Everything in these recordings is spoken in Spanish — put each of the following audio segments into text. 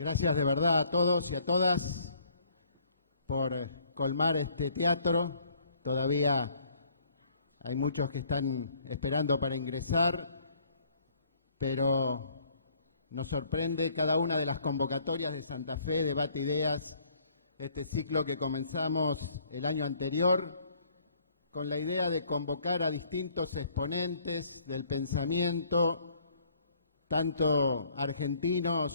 Gracias de verdad a todos y a todas por colmar este teatro. Todavía hay muchos que están esperando para ingresar, pero nos sorprende cada una de las convocatorias de Santa Fe, Debate Ideas, este ciclo que comenzamos el año anterior, con la idea de convocar a distintos exponentes del pensamiento, tanto argentinos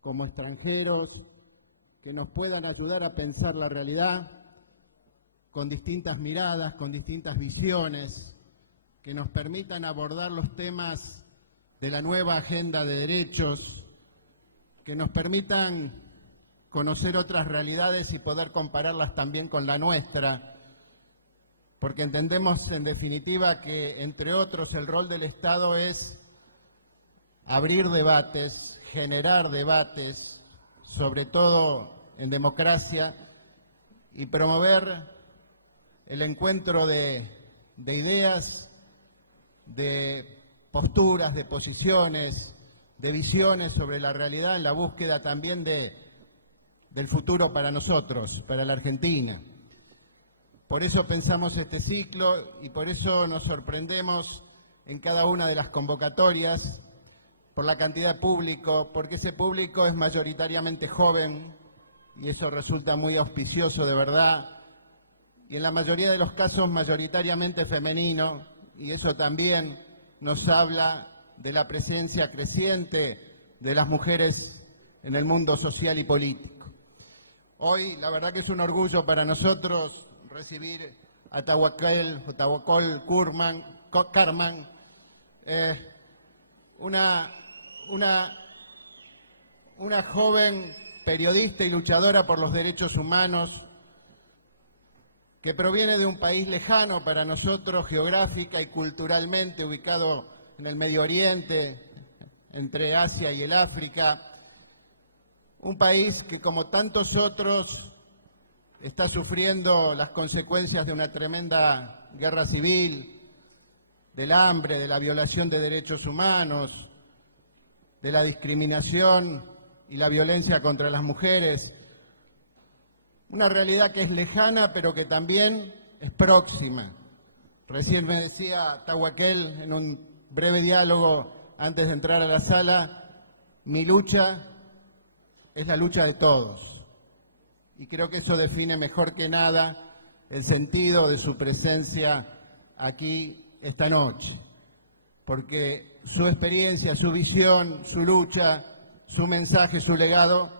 como extranjeros, que nos puedan ayudar a pensar la realidad con distintas miradas, con distintas visiones, que nos permitan abordar los temas de la nueva agenda de derechos, que nos permitan conocer otras realidades y poder compararlas también con la nuestra, porque entendemos en definitiva que, entre otros, el rol del Estado es abrir debates, generar debates, sobre todo en democracia, y promover el encuentro de ideas, de posturas, de posiciones, de visiones sobre la realidad, en la búsqueda también del futuro para nosotros, para la Argentina. Por eso pensamos este ciclo y por eso nos sorprendemos en cada una de las convocatorias, por la cantidad de público, porque ese público es mayoritariamente joven y eso resulta muy auspicioso de verdad, y en la mayoría de los casos mayoritariamente femenino, y eso también nos habla de la presencia creciente de las mujeres en el mundo social y político. Hoy la verdad que es un orgullo para nosotros recibir a Tawakel Karman, una joven periodista y luchadora por los derechos humanos que proviene de un país lejano para nosotros geográfica y culturalmente, ubicado en el Medio Oriente, entre Asia y el África, un país que, como tantos otros, está sufriendo las consecuencias de una tremenda guerra civil, del hambre, de la violación de derechos humanos, de la discriminación y la violencia contra las mujeres. Una realidad que es lejana, pero que también es próxima. Recién me decía Tawakel en un breve diálogo antes de entrar a la sala, mi lucha es la lucha de todos. Y creo que eso define mejor que nada el sentido de su presencia aquí esta noche. Porque su experiencia, su visión, su lucha, su mensaje, su legado,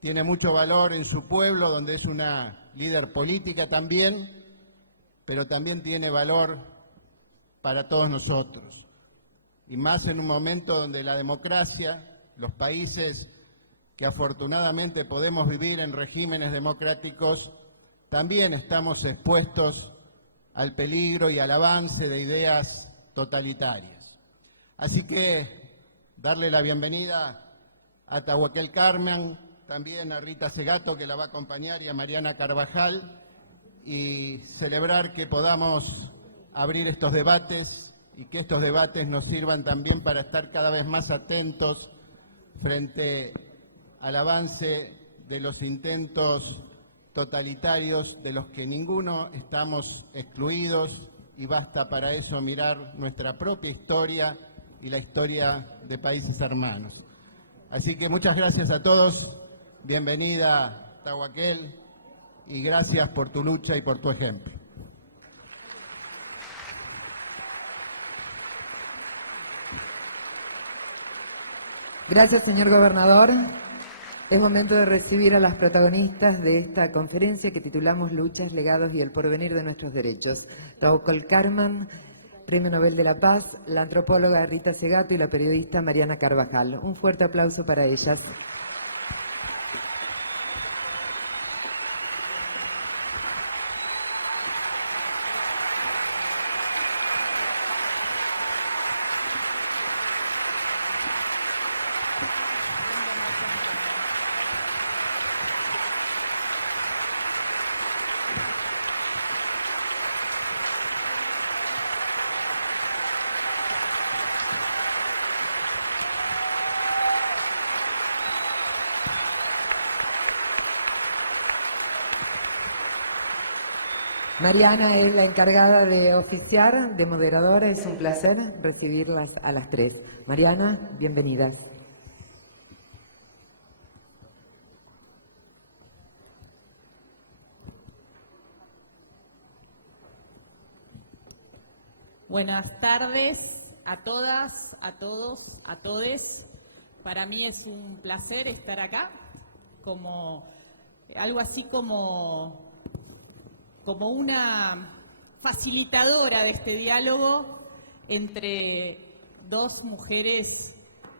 tiene mucho valor en su pueblo, donde es una líder política también, pero también tiene valor para todos nosotros. Y más en un momento donde la democracia, los países que afortunadamente podemos vivir en regímenes democráticos, también estamos expuestos al peligro y al avance de ideas totalitarias. Así que darle la bienvenida a Tawakel Karman, también a Rita Segato, que la va a acompañar, y a Mariana Carvajal, y celebrar que podamos abrir estos debates y que estos debates nos sirvan también para estar cada vez más atentos frente al avance de los intentos totalitarios de los que ninguno estamos excluidos, y basta para eso mirar nuestra propia historia y la historia de países hermanos. Así que muchas gracias a todos, bienvenida Tawakel, y gracias por tu lucha y por tu ejemplo. Gracias, señor gobernador. Es momento de recibir a las protagonistas de esta conferencia que titulamos Luchas, Legados y el Porvenir de Nuestros Derechos. Tawakel Karman, Premio Nobel de la Paz, la antropóloga Rita Segato y la periodista Mariana Carvajal. Un fuerte aplauso para ellas. Mariana es la encargada de oficiar, de moderadora. Es un placer recibirlas a las tres. Mariana, bienvenidas. Buenas tardes a todas, a todos, a todes. Para mí es un placer estar acá, como algo así como una facilitadora de este diálogo entre dos mujeres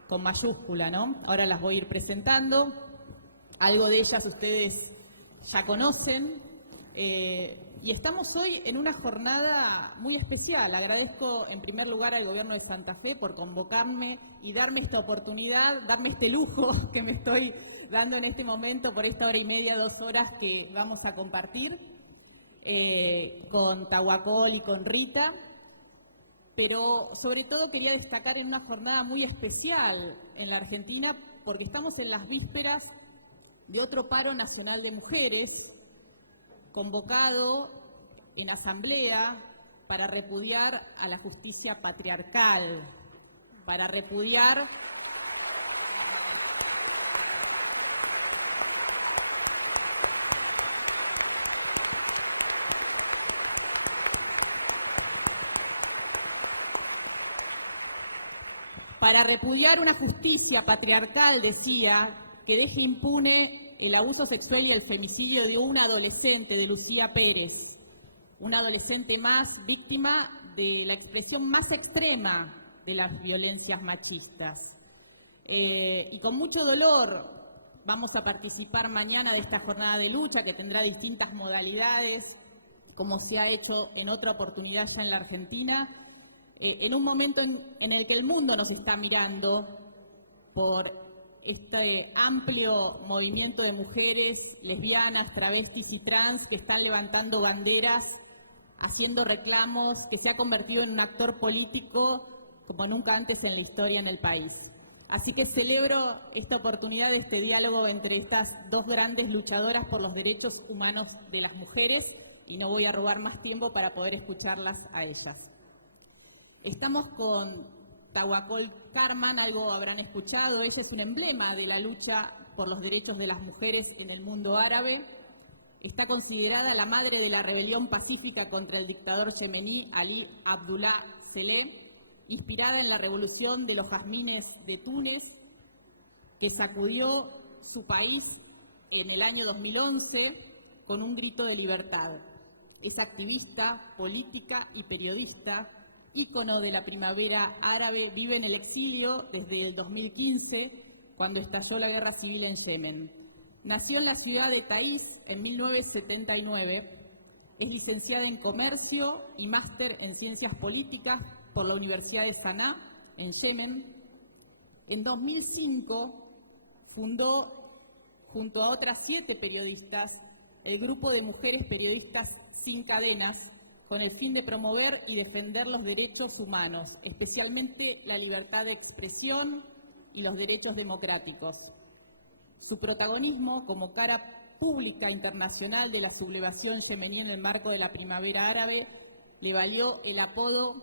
con mayúscula, ¿no? Ahora las voy a ir presentando. Algo de ellas ustedes ya conocen. Y estamos hoy en una jornada muy especial. Agradezco en primer lugar al Gobierno de Santa Fe por convocarme y darme esta oportunidad, darme este lujo que me estoy dando en este momento por esta hora y media, 2 horas que vamos a compartir con Tahuacol y con Rita. Pero sobre todo quería destacar en una jornada muy especial en la Argentina porque estamos en las vísperas de otro paro nacional de mujeres convocado en asamblea para repudiar a la justicia patriarcal, para repudiar una justicia patriarcal, decía, que deje impune el abuso sexual y el femicidio de una adolescente, de Lucía Pérez, una adolescente más víctima de la expresión más extrema de las violencias machistas. Y con mucho dolor vamos a participar mañana de esta jornada de lucha que tendrá distintas modalidades, como se ha hecho en otra oportunidad ya en la Argentina, en un momento en el que el mundo nos está mirando por este amplio movimiento de mujeres, lesbianas, travestis y trans que están levantando banderas, haciendo reclamos, que se ha convertido en un actor político como nunca antes en la historia en el país. Así que celebro esta oportunidad de este diálogo entre estas dos grandes luchadoras por los derechos humanos de las mujeres y no voy a robar más tiempo para poder escucharlas a ellas. Estamos con Tahuacol Karman, algo habrán escuchado. Ese es un emblema de la lucha por los derechos de las mujeres en el mundo árabe. Está considerada la madre de la rebelión pacífica contra el dictador yemení Ali Abdullah Saleh, inspirada en la revolución de los jazmines de Túnez, que sacudió su país en el año 2011 con un grito de libertad. Es activista, política y periodista, ícono de la primavera árabe, vive en el exilio desde el 2015, cuando estalló la guerra civil en Yemen. Nació en la ciudad de Taíz en 1979, es licenciada en Comercio y máster en Ciencias Políticas por la Universidad de Saná, en Yemen. En 2005 fundó, junto a otras 7 periodistas, el grupo de mujeres periodistas Sin Cadenas, con el fin de promover y defender los derechos humanos, especialmente la libertad de expresión y los derechos democráticos. Su protagonismo como cara pública internacional de la sublevación yemení en el marco de la primavera árabe le valió el apodo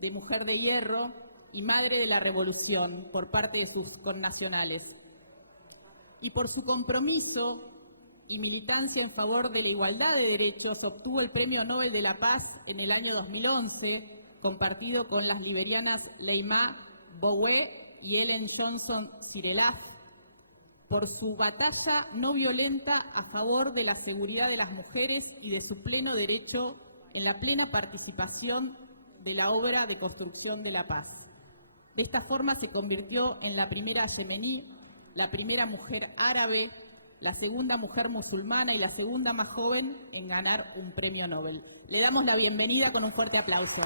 de Mujer de Hierro y Madre de la Revolución por parte de sus connacionales. Y por su compromiso y militancia en favor de la igualdad de derechos, obtuvo el Premio Nobel de la Paz en el año 2011, compartido con las liberianas Leymah Gbowee y Ellen Johnson Sirleaf, por su batalla no violenta a favor de la seguridad de las mujeres y de su pleno derecho en la plena participación de la obra de construcción de la paz. De esta forma se convirtió en la primera yemení, la primera mujer árabe, la segunda mujer musulmana y la segunda más joven en ganar un premio Nobel. Le damos la bienvenida con un fuerte aplauso.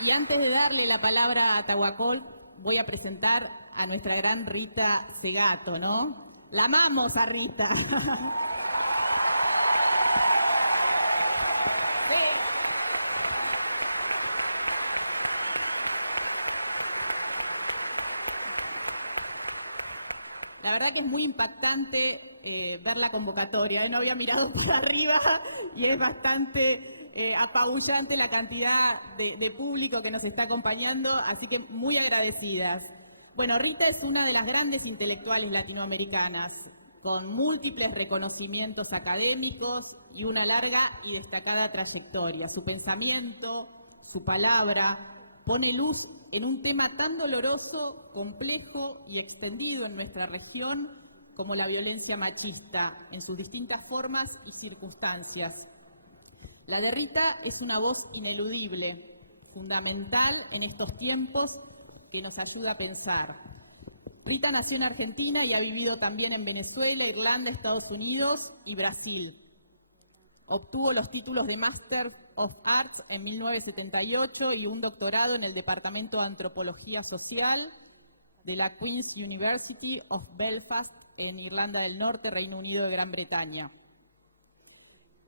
Y antes de darle la palabra a Tahuacol, voy a presentar a nuestra gran Rita Segato, ¿no? La amamos a Rita. La verdad que es muy impactante ver la convocatoria. No había mirado por arriba y es bastante apabullante la cantidad de público que nos está acompañando, así que muy agradecidas. Bueno, Rita es una de las grandes intelectuales latinoamericanas, con múltiples reconocimientos académicos y una larga y destacada trayectoria. Su pensamiento, su palabra, pone luz en un tema tan doloroso, complejo y extendido en nuestra región como la violencia machista, en sus distintas formas y circunstancias. La de Rita es una voz ineludible, fundamental en estos tiempos que nos ayuda a pensar. Rita nació en Argentina y ha vivido también en Venezuela, Irlanda, Estados Unidos y Brasil. Obtuvo los títulos de Master of Arts en 1978 y un doctorado en el Departamento de Antropología Social de la Queen's University of Belfast en Irlanda del Norte, Reino Unido de Gran Bretaña.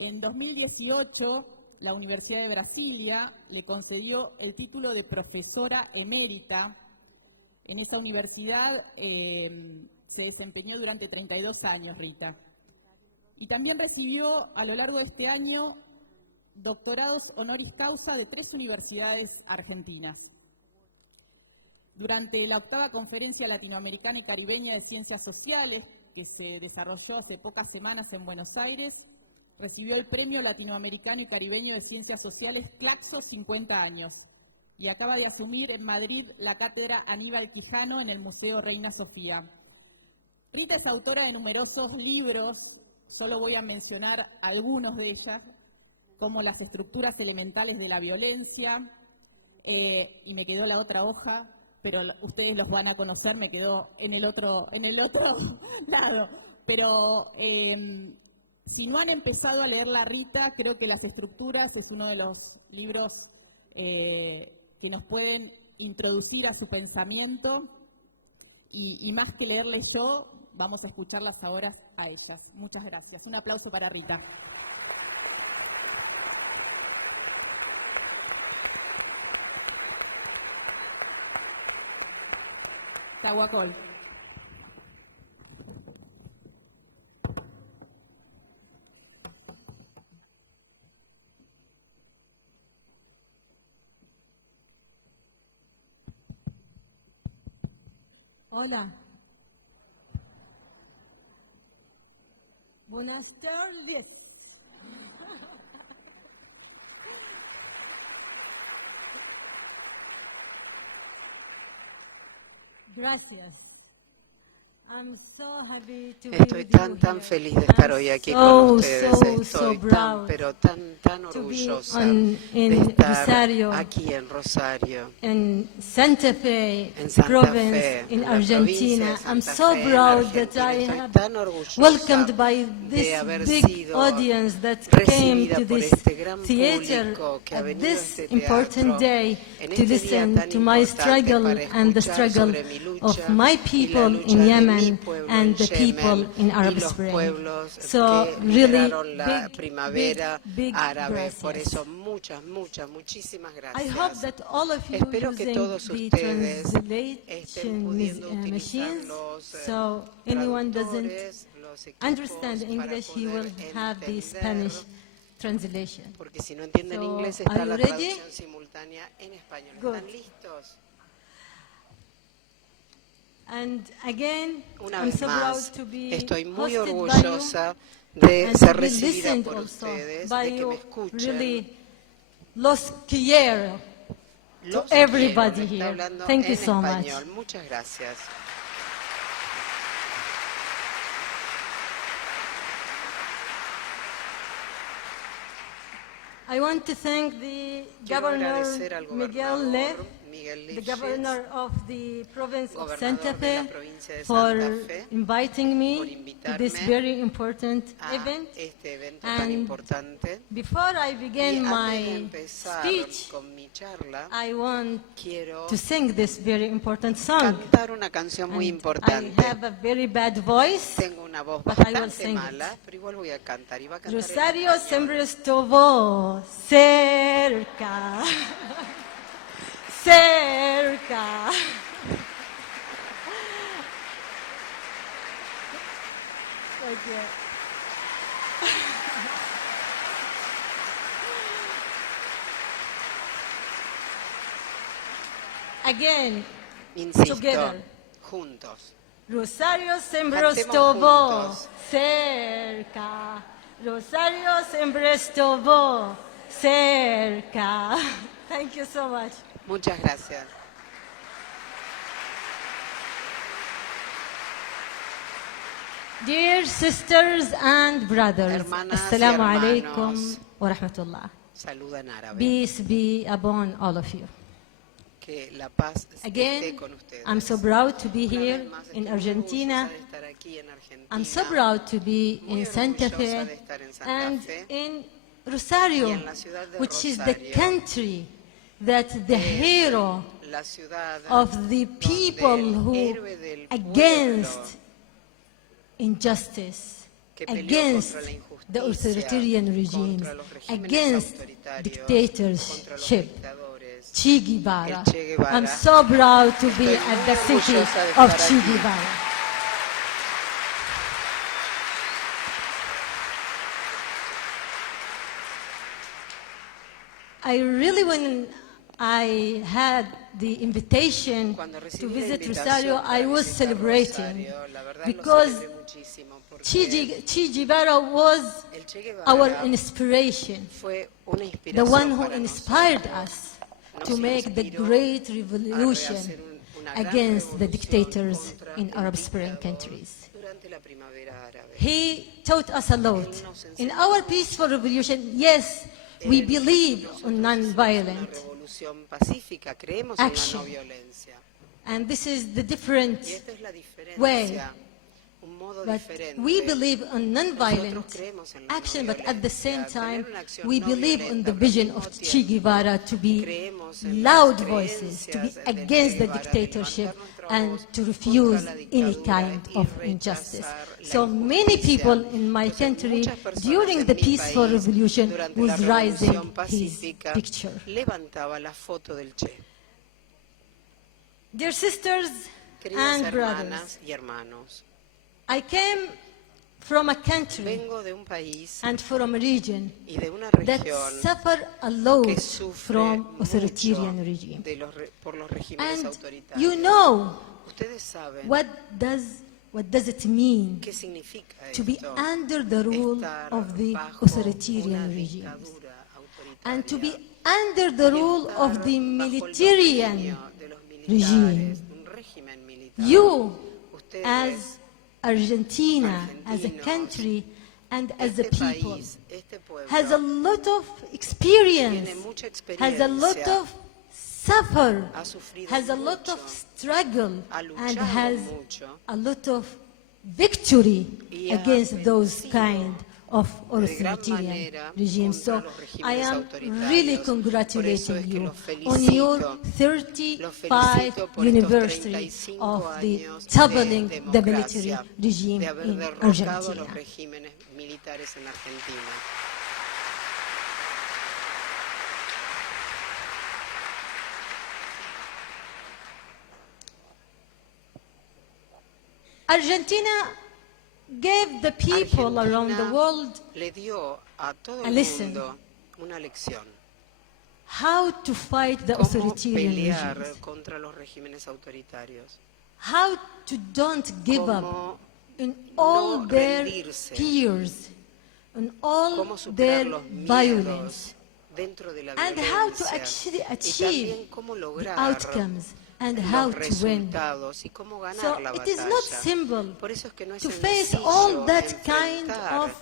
En 2018, la Universidad de Brasilia le concedió el título de profesora emérita. En esa universidad se desempeñó durante 32 años, Rita. Y también recibió a lo largo de este año doctorados honoris causa de 3 universidades argentinas. Durante la 8ª Conferencia Latinoamericana y Caribeña de Ciencias Sociales, que se desarrolló hace pocas semanas en Buenos Aires, recibió el Premio Latinoamericano y Caribeño de Ciencias Sociales Claxo 50 años y acaba de asumir en Madrid la cátedra Aníbal Quijano en el Museo Reina Sofía. Rita es autora de numerosos libros, solo voy a mencionar algunos de ellas, como Las estructuras elementales de la violencia, y me quedó la otra hoja, pero ustedes los van a conocer, me quedó en el otro lado. Pero si no han empezado a leer la Rita, creo que Las estructuras es uno de los libros que nos pueden introducir a su pensamiento y más que leerles yo, vamos a escucharlas ahora a ellas. Muchas gracias. Un aplauso para Rita. Tahuacol. Hola. Buenas tardes. Gracias. I'm so happy to Estoy be tan here. feliz de estar hoy aquí con ustedes. Estoy tan, pero tan orgullosa de estar aquí en Rosario, in Santa Fe en Santa province Fe, in en la provincia Argentina. de I'm Santa so Fe, en proud that Argentina. I Estoy have tan orgullosa welcomed by de this haber big sido audience that came recibida to por this este gran theater público que ha at venido a this este important teatro day en to este día listen tan to my importante struggle para and the escuchar struggle sobre mi lucha of my y la people lucha in de mi Yemen pueblo and the en Yemen people in y Arab los Spring. pueblos So que really lideraron la big, primavera big árabe. Por gracias. eso muchísimas I hope gracias. that all of you Espero que using todos the ustedes estén translation pudiendo utilizar machines, los so anyone doesn't traductores, los equipos understand para English, he will poder have the entender, Spanish translation. porque si no entienden So, inglés are está you la ready? traducción simultánea en español. Good. ¿Están listos? And again, Una I'm vez so proud más, to be estoy muy hosted by you orgullosa de and ser to be recibida listened por also ustedes, by de que me you. escuchen. Really, los quiero. Los everybody quiero. Me está here. hablando Thank you en so much. español. Muchas gracias. I want to thank the Quiero Governor agradecer al Miguel gobernador Lev, Miguel the Leyes, Governor of the province of gobernador Santa de la Fe, provincia de for Santa Fe, inviting por me to invitarme this very important a event. este evento tan And importante. before I Y begin antes de my empezar speech, con mi charla, I want quiero to sing this very important song. cantar una canción muy And importante. I have a very bad voice. Tengo una voz but I will bastante sing mala, it. pero igual voy a cantar. Y va a cantar en Rosario español. siempre estuvo cerca, cerca. you. Again, Insisto, together. juntos. Rosario siempre Cantemos estuvo juntos. cerca. Rosario siempre estuvo cerca. Thank you so much. Muchas gracias. Dear sisters and brothers, Hermanas y Assalamu hermanos. alaikum wa rahmatullah. Saluda en árabe. Peace be upon all of you. Que la paz esté Again, con ustedes. I'm so proud to be Una here vez más, in estoy muy Argentina. orgullosa de estar aquí en Argentina. I'm so proud to be Muy in Santa orgullosa Fe de estar en Santa and Fe in Rosario, y en la ciudad de which is the Rosario, country that the hero la ciudad of the donde people el who héroe del against pueblo injustice, que peleó against contra la the injusticia, authoritarian regimes, contra los regímenes against autoritarios, dictatorship, contra los dictadores. Che Guevara. El Che Guevara. I'm so proud to be Estoy at the muy city orgullosa de of estar Che aquí. Guevara. I really, when I had the invitation Cuando to recibí la visit invitación Rosario, para I was visitar celebrating Rosario, la verdad lo because celebré muchísimo porque Che Guevara was el Che Guevara our inspiration, fue una the inspiración one who para inspired nosotros. us Nos to make the inspiró great a revolution rehacer una gran against the revolución dictators contra in el Arab Spring dictador countries. durante la primavera árabe. He taught us a lot. Él nos In enseñó. our peaceful revolution, yes, we believe on Una non-violent, revolución pacífica, creemos action. en la no violencia. and this is the different Y esta es la diferencia, way. un modo But diferente. we believe on non-violent Nosotros creemos en la action, no but at the same violencia, time, tener una acción we no believe on violenta, the pero al vision mismo of Che tiempo Guevara to be creemos en loud las voices, to be creencias del Che against the Guevara, de dictatorship, levantar nuestra and voz to contra refuse la any dictadura kind y of rechazar injustice. la So many injusticia. people in my Entonces, country, muchas personas during en the mi peaceful país, revolution, durante la was revolución raising his pacífica, picture. levantaba la foto del Che. Dear sisters Queridas and brothers, hermanas y hermanos, I came from a country vengo de un país and from a region y de una that región suffer a lot que sufre from mucho authoritarian regime. por los regímenes And autoritarios. you know Ustedes saben what does it mean qué significa to be esto, under the rule estar of the bajo authoritarian una regimes, dictadura and to be autoritaria, under the y rule estar of the bajo el militarian dominio de los regime. militares, un régimen militar. You, Ustedes, as Argentina, as a argentinos, country, and as a este people, país, este pueblo, has a lot of experience, tiene mucha has a lot experiencia, of suffer, ha sufrido has a lot mucho, of struggle, ha and luchado has mucho, a lot of victory y ha against those vencido kind of de gran authoritarian manera regimes. So contra los regímenes I am autoritarios. really Por eso congratulating es que you los on your felicito. Los 35 felicito por estos anniversary 35 of the años toppling de the military democracia, regime de haber in derrocado los Argentina. regímenes militares en Argentina. Argentina gave the people around the Argentina world le dio a todo a el lesson. mundo una lección. how to fight the Cómo authoritarian pelear regimes, contra los regímenes autoritarios. how to don't give up Cómo in all no their rendirse. fears, in all cómo superar their los violence, miedos dentro de la and violencia. how to actually y achieve también cómo the lograr outcomes and los how to win. resultados y cómo ganar So la it is batalla. not simple Por eso es que no es to face sencillo all that kind enfrentar of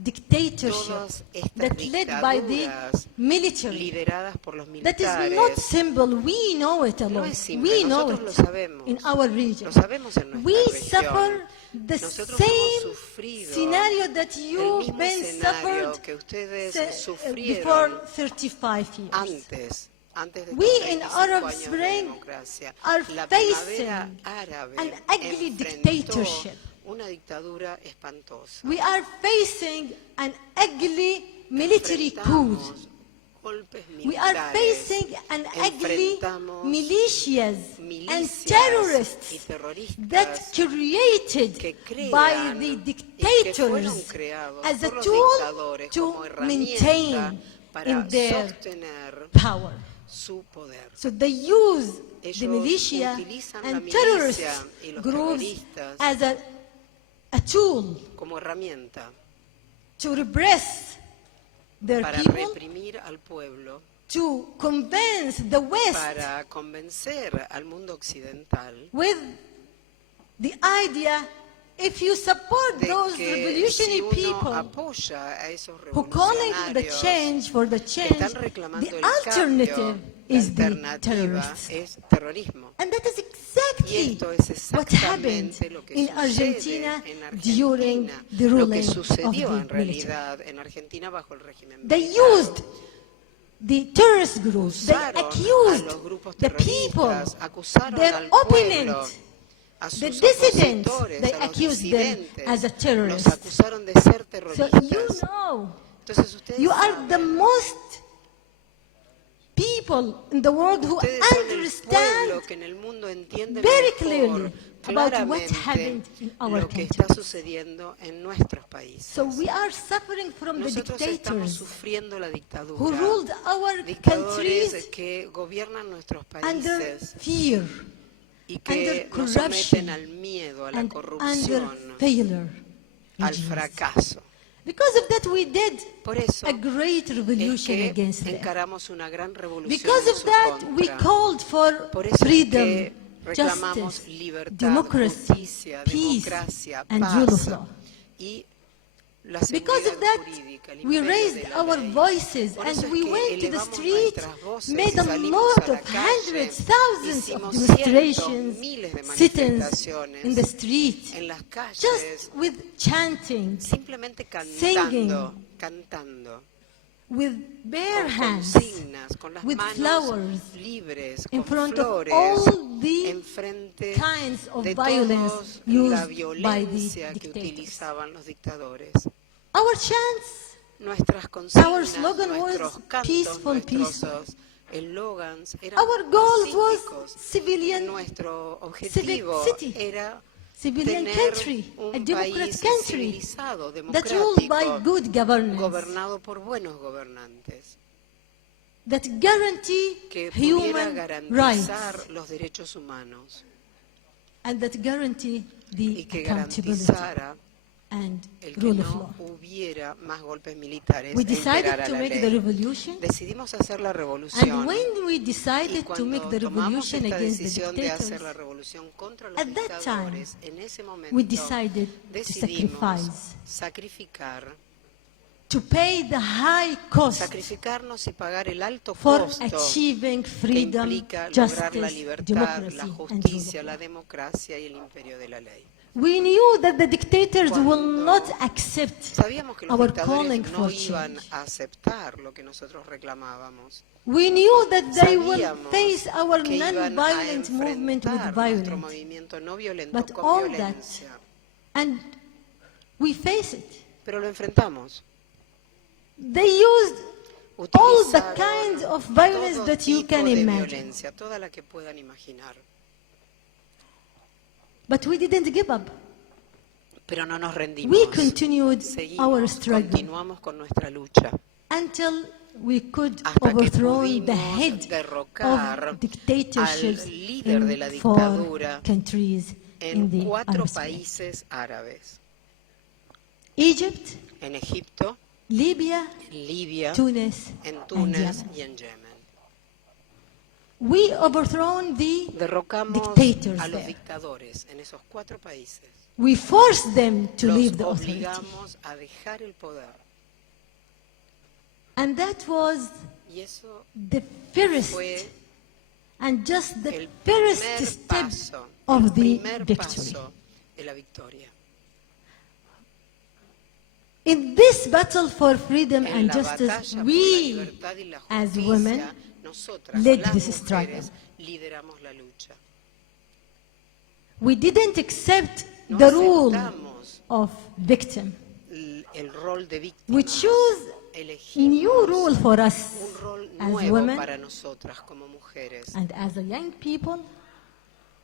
dictatorship todas estas that led by the dictaduras military. lideradas por los That is militares. not simple. We know it a No lot. es simple, We know nosotros lo it sabemos. in our region. Lo sabemos en nuestra We región. suffer the Nosotros hemos same sufrido scenario that el you've mismo been escenario suffered que ustedes before sufrieron 35 years. antes de We estos in 35 Arab años de Spring democracia. are La facing primavera árabe an ugly enfrentó dictatorship. una dictadura espantosa. We are facing an ugly military coup. Enfrentamos golpes We are militares, facing an ugly enfrentamos militias and milicias y terrorists terroristas that created que crean by the y que fueron dictators creados as a por los tool dictadores to como herramienta maintain para in their sostener power. su poder. So they use the Ellos militia utilizan la and milicia terrorist y los groups terroristas as a tool como herramienta to repress their para people, reprimir al pueblo, to convince the West para convencer al mundo occidental with the idea if you support de those que revolutionary si uno people apoya a esos who calling the revolucionarios change for the que change, están reclamando the el alternative cambio, la is the alternativa terrorists. es terrorismo. And that is Y exactly esto es what happened exactamente lo que in sucede Argentina en during Argentina, the lo que ruling of sucedió en the military. realidad en Argentina bajo el régimen They militar. used the terrorist groups, they Usaron a accused los grupos the people, terroristas, acusaron their al opponent, pueblo, a sus the dissidents, opositores, they a los accused them disidentes, as a los terrorist. acusaron de ser So terroristas. you know, Entonces ustedes you are the saben, most people in the world who ustedes son el understand pueblo que en el mundo entiende very mejor, clearly about what claramente, happened in our lo que country. está sucediendo en nuestros países. So we are suffering from the Nosotros estamos dictators sufriendo la who dictadura, ruled our dictadores countries que gobiernan nuestros under países fear, y que under nos corruption, someten al miedo, a la and under corrupción, failure. al regimes. fracaso. Because of that, we did Por eso a great es revolution que against them. encaramos una gran revolución Because en of su that, we contra. called for Por eso es freedom, que reclamamos justice, libertad, democracy, justicia, peace, democracia, and rule of paz law. y la Because seguridad of that, jurídica, el we imperio raised de la our ley. voices Por and eso es we que went to the elevamos street, nuestras voces made y a salimos lot a la of calle, hundreds, thousands of hicimos demonstrations, miles de sit-ins manifestaciones in the street, en las calles, just with chanting, simplemente singing, cantando, with bare con hands, consignas, con las with manos flowers, libres, in con front of flores, all the enfrente kinds of de violence toda la used by the violencia que dictators. utilizaban los dictadores. Our chants, Nuestras our consignas, slogan nuestros was cantos, peaceful, nuestros eslogans eran our goal was pacíficos. civilian, Nuestro objetivo city, era civilian tener country, a un democratic país country civilizado, that ruled by democrático, good governance, gobernado por buenos gobernantes, that guarantee que pudiera human garantizar rights, los derechos humanos and that guarantee y the que accountability garantizara and el que rule of no law. hubiera más golpes militares We e decided imperara to la make ley. the revolution, Decidimos hacer la revolución and when we y decided to make cuando the tomamos revolution esta against the decisión de hacer la dictators, revolución contra los at that time, dictadores, en ese momento we decided to decidimos sacrifice, sacrificar, to pay the high cost sacrificarnos y pagar el alto for costo achieving que freedom, implica lograr la justice, libertad, democracy, la and justicia, rule la of law. democracia y el imperio de la ley. We knew that the dictators will Cuando not accept Sabíamos que los our calling dictadores no for iban change. a aceptar lo que nosotros reclamábamos. We knew that they will Sabíamos face our que iban a non-violent movement with enfrentar nuestro violence. movimiento no violento But con all that, violencia. and we face it. Pero lo enfrentamos. They used all the Utilizaron kinds of violence todo that you tipo can de imagine. violencia, toda la que puedan imaginar. But we didn't give up. Pero no nos rendimos. We continued Seguimos, our struggle continuamos con nuestra lucha. until we could Hasta que overthrow the pudimos head derrocar of dictatorships al líder de la in 4 dictadura countries in En the 4 Arab Spring. países árabes. Egypt, En Egipto, Libya, en Libia, Tunis, en and Túnez Yemen. y en Yemen. We overthrown the Derrocamos dictators a los there. dictadores en esos 4 países. We forced them to Los leave the authority. obligamos a dejar el poder. And that was Y eso the first fue and just the el first primer step paso, of el the primer victory. paso de la victoria. In this battle for freedom En and la justice, batalla por la we, libertad y la as justicia, women, nosotras, led las this mujeres, struggle. lideramos la lucha. We didn't accept No the rule aceptamos of victim. el rol de We víctima. choose new role for us un rol as nuevo women para nosotras como mujeres, and as a young people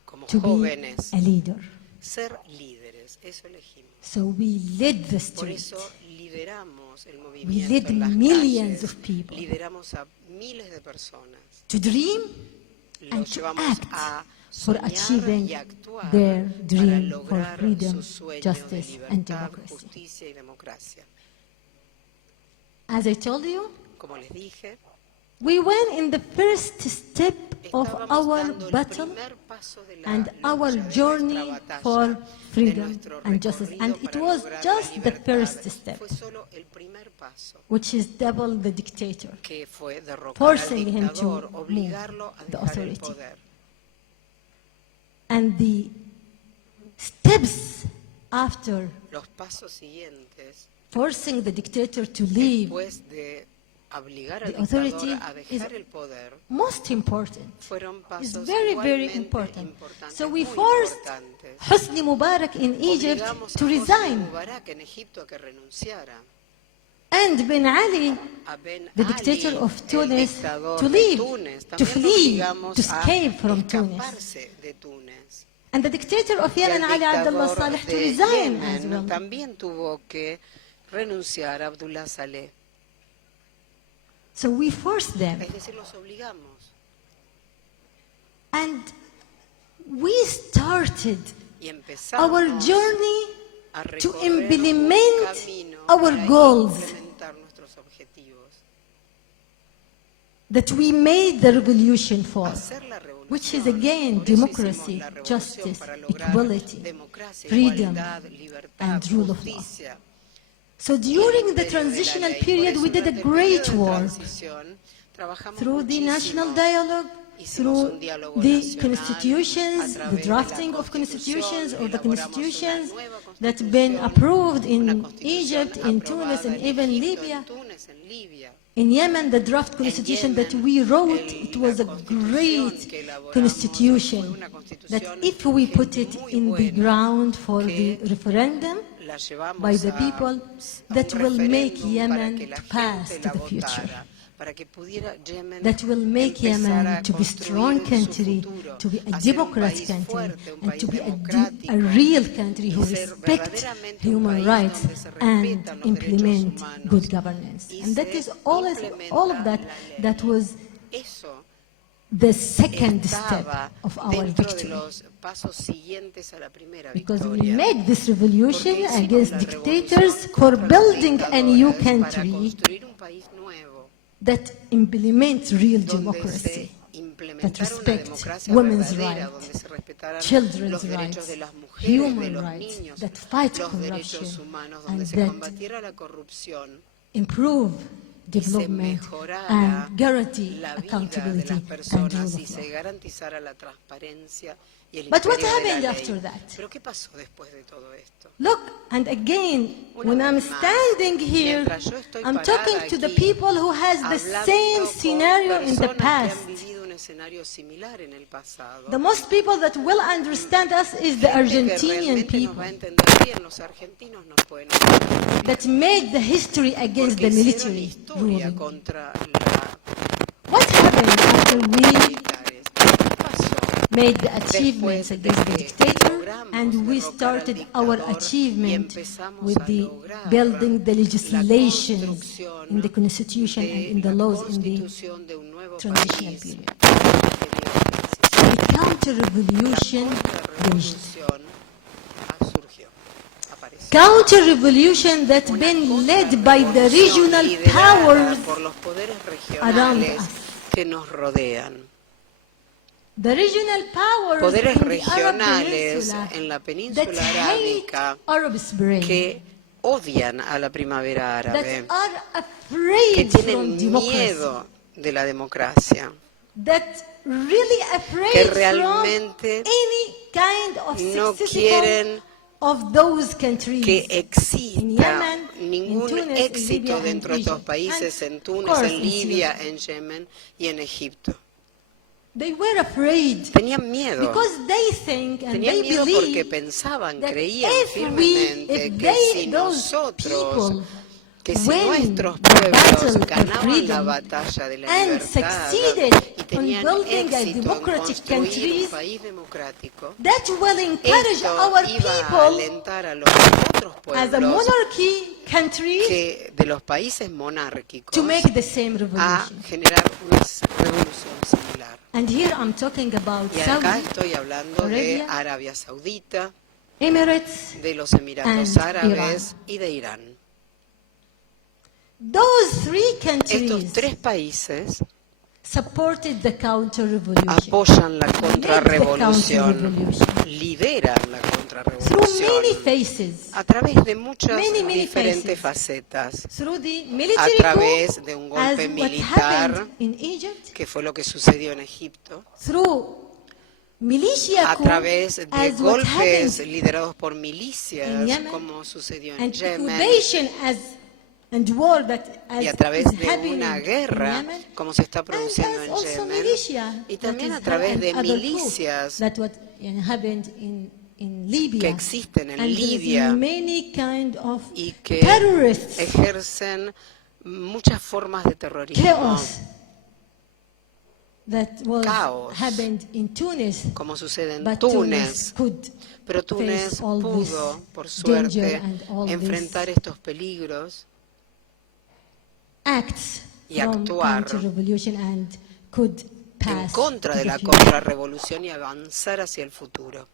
como to be jóvenes, a leader. ser líderes. Eso elegimos. So we led the Por street. eso lideramos el We movimiento led en las millions calles, of people lideramos a miles de personas, to dream and los to llevamos act a for soñar achieving y actuar their para dream for lograr freedom, su sueño de justice, and libertad, democracy. justicia y democracia. As I told you, Como les dije, we went in the first step of estábamos our dando el battle primer paso de la and lucha, our de nuestra journey batalla, for de freedom nuestro and justice. recorrido And it para was lograr la just the libertad. first step, Fue solo el primer paso, which is double the dictator, que fue derrocar forcing al him to dictador, move obligarlo a the dejar el authority. poder. And the steps after Los pasos siguientes, forcing the dictator to leave, después de obligar al the authority dictador a is dejar el poder, most important. fueron It's pasos very, very igualmente important. importantes, So we muy forced importantes. Hosni Mubarak in Egypt Obligamos to a Hosni resign, Mubarak en Egipto a que renunciara. and Ben Ali, A Ben the Ali, dictator of el Tunis, dictador to de leave, Túnez, to también lo flee, obligamos to escape from a Tunis. escaparse de Túnez. And the dictator of Y el Yemen, Ali Abdullah dictador Saleh, to de resign as Yemen well. también tuvo que renunciar a Abdullah Saleh. So we forced them. Es decir, los obligamos. And we started Y empezamos our journey a to recorrer un implement camino our para goals implementar nuestros objetivos. that we made the revolution for, Hacer la revolución. which is again Por eso democracy, hicimos la revolución justice, para lograr equality, democracia, freedom, igualdad, libertad, and rule of law. justicia. So during the transitional period, we did a great work through the national dialogue, through the constitutions, the drafting of constitutions or the constitutions that have been approved in Egypt, in Tunis, and even Libya. In Yemen, the draft constitution that we wrote, it was a great constitution that if we put it in the ground for the referendum by the people, that will make Yemen to pass to the future. That will make Yemen to be a strong country, to be a democratic country, and to be a real country who respects human rights and implement good governance. And that is all of that was the second step of our victory. Because we made this revolution against dictators for building a new country that implements real democracy, that respects women's rights, children's rights, human rights, that fight corruption, and that improve development and guarantee accountability and rule of law. But what happened after that? Look, and again, when I'm standing here, I'm talking to the people who has the same scenario in the past. The most people that will understand us is the Argentinian people that made the history against the military ruling. What happened after we made the achievements against the dictator, and we started our achievement with the building the legislation in the constitution and in the laws in the transitional period. A counter-revolution counter-revolution that's been led by the regional powers around us. The regional powers poderes in the Arab regionales Peninsula en la that península hate arábica Arab Spring, que odian a la primavera that árabe, are que afraid from tienen democracy, miedo de la democracia, that really afraid que from realmente any kind of no successful quieren of those countries. que exista In Yemen, ningún in Tunis, éxito in Libya, dentro de and estos Egypt, países, and en of Túnez, course en in Libia, Syria. en Yemen y en Egipto. They were afraid Tenían miedo. because they think and Tenían they miedo porque believe pensaban, that creían if firmemente que si those nosotros people que si win nuestros the pueblos battle of ganaban la freedom batalla de la and libertad succeeded y on tenían building a éxito en democratic construir un countries, país democrático, that will encourage esto our iba a people alentar a los otros as a pueblos monarchy countries de los países monárquicos to make the same a revolution. generar una revolución similar. And here I'm talking about Y acá Saudi estoy hablando de Arabia, Arabia Saudita, Emirates. de los Emiratos and Árabes y de Irán. Those three Estos countries tres países supported the counter-revolution. apoyan la Led the contrarrevolución, counter-revolution lideran la through contrarrevolución many phases, a través de muchas many diferentes faces. facetas, through the a military coup, través de un as golpe what militar, happened in Egypt, que fue lo que sucedió en Egipto, through militia a coup, través de as what golpes happened liderados por in milicias, Yemen, como sucedió en and Yemen, occupation and war that y a as través is de happening una in guerra, Yemen, como se está and produciendo as en also Yemen, militia y that también is a través de and other coup, milicias that what happened in Libya, que existen en and there is Libia many kind of y que terrorists, ejercen muchas formas de terrorismo, chaos that was Caos. happened in Tunis, como sucede en but Túnez. could Pero Túnez face all pudo, this por danger suerte, and all enfrentar these estos peligros acts y from actuar counter-revolution and could pass en contra to de the la future. contrarrevolución y avanzar hacia el futuro.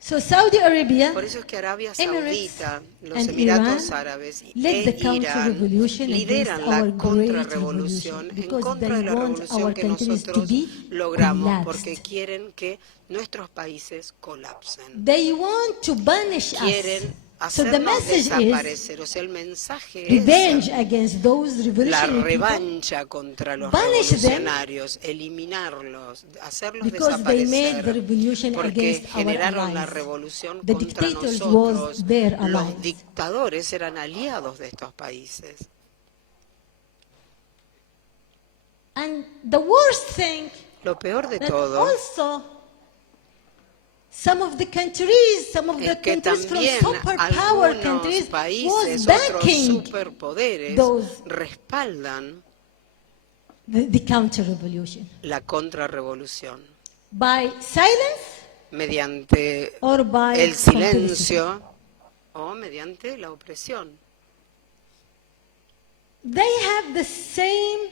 So Saudi Arabia Por eso es que Arabia Emirates Saudita, los and Emiratos Iran Árabes led the e Irán counter-revolution lideran against la our great contrarrevolución revolution en because contra they de la want revolución our que countries to nosotros be logramos porque collapsed. quieren que nuestros países colapsen. They want to banish us. Quieren So the hacernos message is desaparecer. O sea, el mensaje revenge es against those la revolutionary people revancha contra los Banish them revolucionarios, eliminarlos, hacerlos because they made the desaparecer, revolution porque against our generaron la allies. revolución The contra dictators nosotros. was their Los allies. dictadores eran aliados de estos países. And the worst thing Lo peor de that todo also some of the countries, some of the es que countries from también superpower algunos countries was países, otros backing superpoderes, those respaldan the counter-revolution la contrarrevolución by silence mediante or by el complicity. silencio o mediante la opresión. They have the same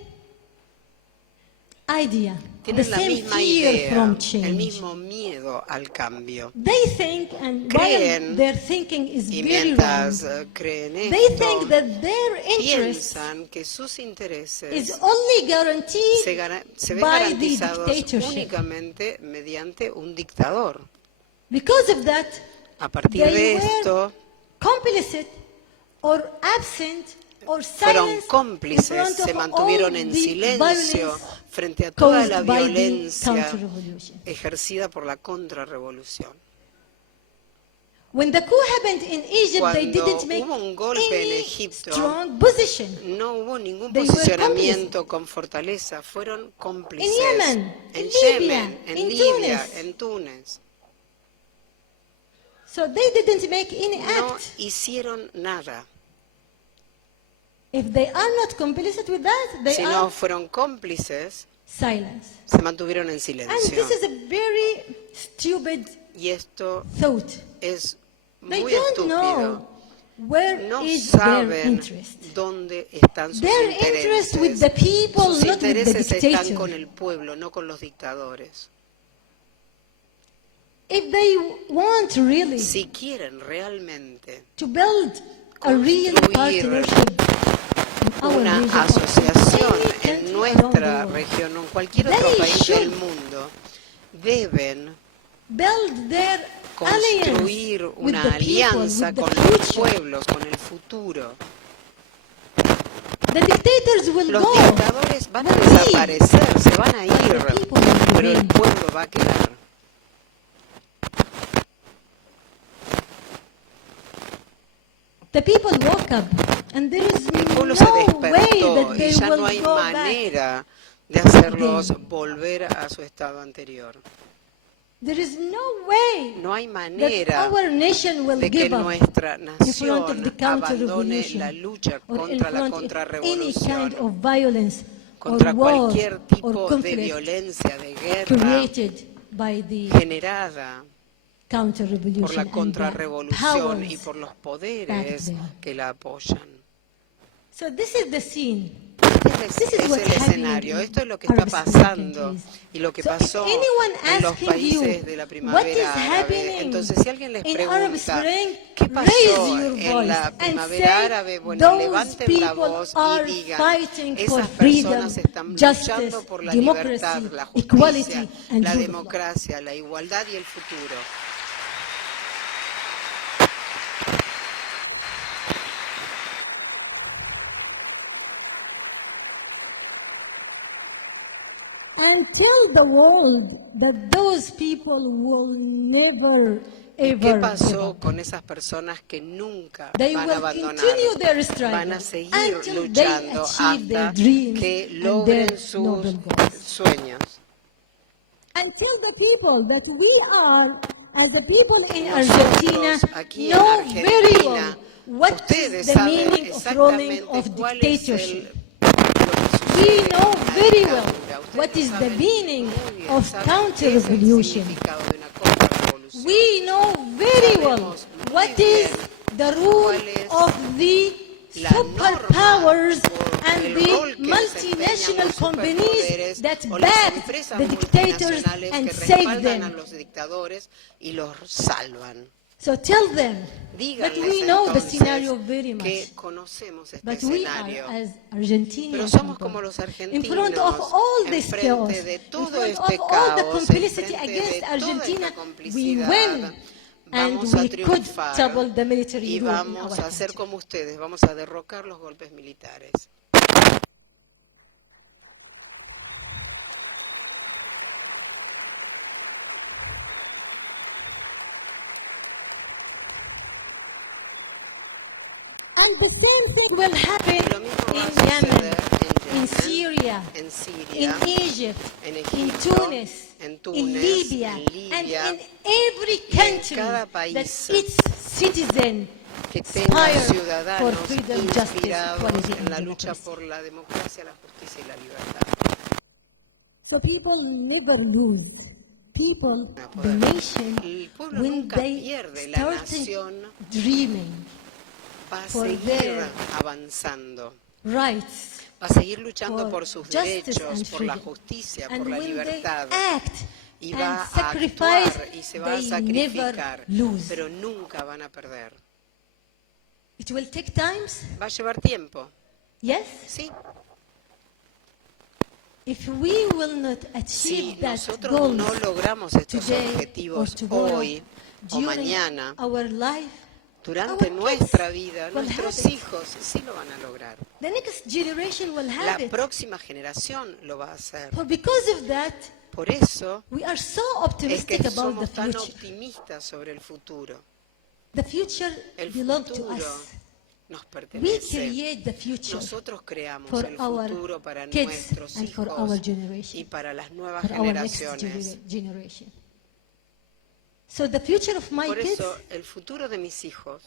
idea, the Tienen la same misma fear idea, from el change. mismo miedo al cambio. They think, and Creen, while their thinking is Y very mientras wrong, creen they think esto, that their interest piensan que sus intereses is only guaranteed se ven by the garantizados dictatorship. únicamente mediante un dictador. Because of that, A partir they de were esto, complicit or absent or fueron silent in cómplices, front of se mantuvieron all en the silencio violence frente a toda la caused by the violencia counter-revolution. ejercida por la contrarrevolución. When the coup happened in Egypt, they Cuando didn't make hubo un golpe en any Egipto, strong position. no hubo ningún They were posicionamiento con fortaleza, fueron cómplices. In Yemen, en in Yemen, Libya, en in Libia, Tunis. en Túnez. So they didn't make any No act. hicieron nada. If they are not complicit with that, they Si are no fueron cómplices, silence. se mantuvieron en And silencio. this is a very stupid Y esto thought. es They muy don't estúpido. know where No is their saben interest. dónde están sus Their interest with the intereses. people, Sus not with the intereses están dictator. con el pueblo, no con los dictadores. If they want really Si quieren realmente to build a real construir partnership in our una region, asociación any country en around nuestra the world, región o en cualquier otro They país del should mundo, deben build their construir alliance with una the people, alianza with the con los future. pueblos, con el futuro. The dictators will Los go. dictadores van a will leave. desaparecer, se van a But the ir, people will pero el remain. pueblo va a quedar. The people woke up, and there is El pueblo se no way despertó that y they ya will no hay go back. manera de hacerlos again. volver a su estado anterior. There is no way No hay that manera our nation will de que give up nuestra in front of the nación abandone counter-revolution la lucha or in contra la front of any contrarrevolución, kind of violence contra or war cualquier or tipo de conflict violencia, de guerra created by the generada por counter-revolution la and the contrarrevolución y powers. por los poderes que la apoyan. So this is the scene. Este This is es what's el happening escenario, in esto es lo que está Arab-Spring pasando countries. y lo que So if pasó anyone en los asking países you, de la what is primavera árabe. happening Entonces, si alguien les in pregunta Arab Spring, qué raise pasó your en voice la and primavera say, árabe, bueno, those levanten la people voz y are digan, fighting for esas freedom, personas están justice, luchando por la democracy, libertad, la equality, justicia, and la rule of law. democracia, la igualdad y el futuro. And tell the world that those people will never ¿Y qué ever give pasó up. con esas personas que nunca They van a will abandonar? continue their struggle Van a seguir until luchando they achieve their hasta dreams que and logren their sus noble goals. sueños. And tell the people that we are, as the people in Nosotros, Argentina, aquí en know very well Argentina, what ustedes is the saben meaning of ruling exactamente of cuál es dictatorship. lo que We sucede know en la very well dictadura. Ustedes what is the saben meaning muy bien, of saben qué es el counter-revolution. significado de una contrarrevolución. We know very well Sabemos muy what is bien the rule cuál es of the la superpowers norma and el the rol que multinational desempeñan los companies superpoderes that o las backed empresas the dictators multinacionales and que saved respaldan a them. los dictadores y los salvan. So tell them that Díganles we know the entonces scenario very much. que conocemos este But we escenario. are, as Argentinian Pero somos people, como los in argentinos, front of all this chaos, enfrente de in todo front este of all the caos, complicity enfrente against de toda Argentina, esta we complicidad, win. And vamos a we could triunfar topple the military y rule in vamos our a hacer country. como ustedes, vamos a derrocar los golpes militares. And the same thing will happen Y lo mismo va a in suceder Yemen, in en Syria, en in Siria, Egypt, en in Egipto, Tunis, en in Túnez, Libya, en Libia, and in every y en country cada that país its citizen que tenga aspire for ciudadanos freedom, justice, inspirados equality, en la and lucha democracy. por la democracia, la justicia y la libertad. So people never lose. People, the El nation, pueblo when nunca they pierde, la started nación dreaming va a for seguir their avanzando, rights, va a seguir luchando for por sus justice derechos, and por la freedom. justicia, And por la when they libertad. act Y and va a sacrifice, actuar y se va a they sacrificar, never lose. pero nunca van a perder. It will take times, Va a llevar tiempo, yes. sí. If we will not Si achieve that nosotros goals no logramos estos today or objetivos tomorrow, hoy o during mañana, our life, durante our nuestra kids vida, will nuestros have it. hijos sí lo van a lograr. The next generation will La have it. próxima generación lo va a hacer. For because of that, Por eso we are so es optimistic que about the somos tan future. optimistas sobre el futuro. The future El belongs to futuro us. nos We pertenece. create the future Nosotros creamos for el our futuro para kids nuestros and for hijos our y generation, para las nuevas for our next generaciones. generation. So the future of my Por kids, eso el futuro de mis hijos,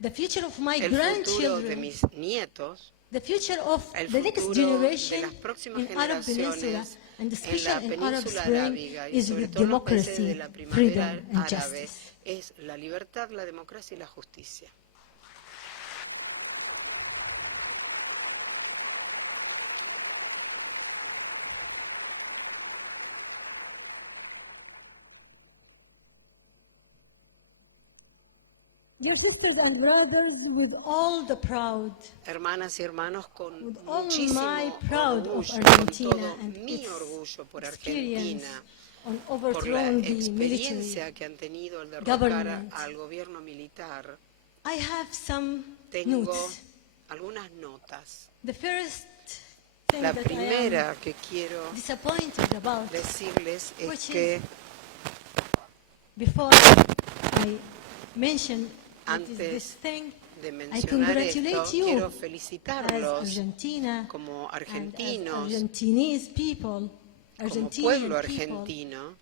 the future of my el futuro de grandchildren, mis nietos, the future of el the next futuro de generation las próximas in Arab Peninsula generaciones and en la especially in Arab península Spring arábiga y is sobre with todo en los países de democracy, la freedom primavera and árabe justice. es la libertad, la democracia y la justicia. Dear sisters and brothers, with all the proud, Hermanas y hermanos, con with all muchísimo my proud of orgullo, con Argentina todo and mi its orgullo por experience Argentina, on por la overthrowing the military, experiencia que han tenido al derrocar government. al gobierno militar, I have some tengo notes. algunas notas. The first thing La that I primera que quiero am disappointed about, decirles es Which que is before I mention what is antes this thing, de I mencionar esto, congratulate you quiero as felicitarlos Argentina como and as argentinos, Argentinese people, como Argentinian pueblo people, argentino,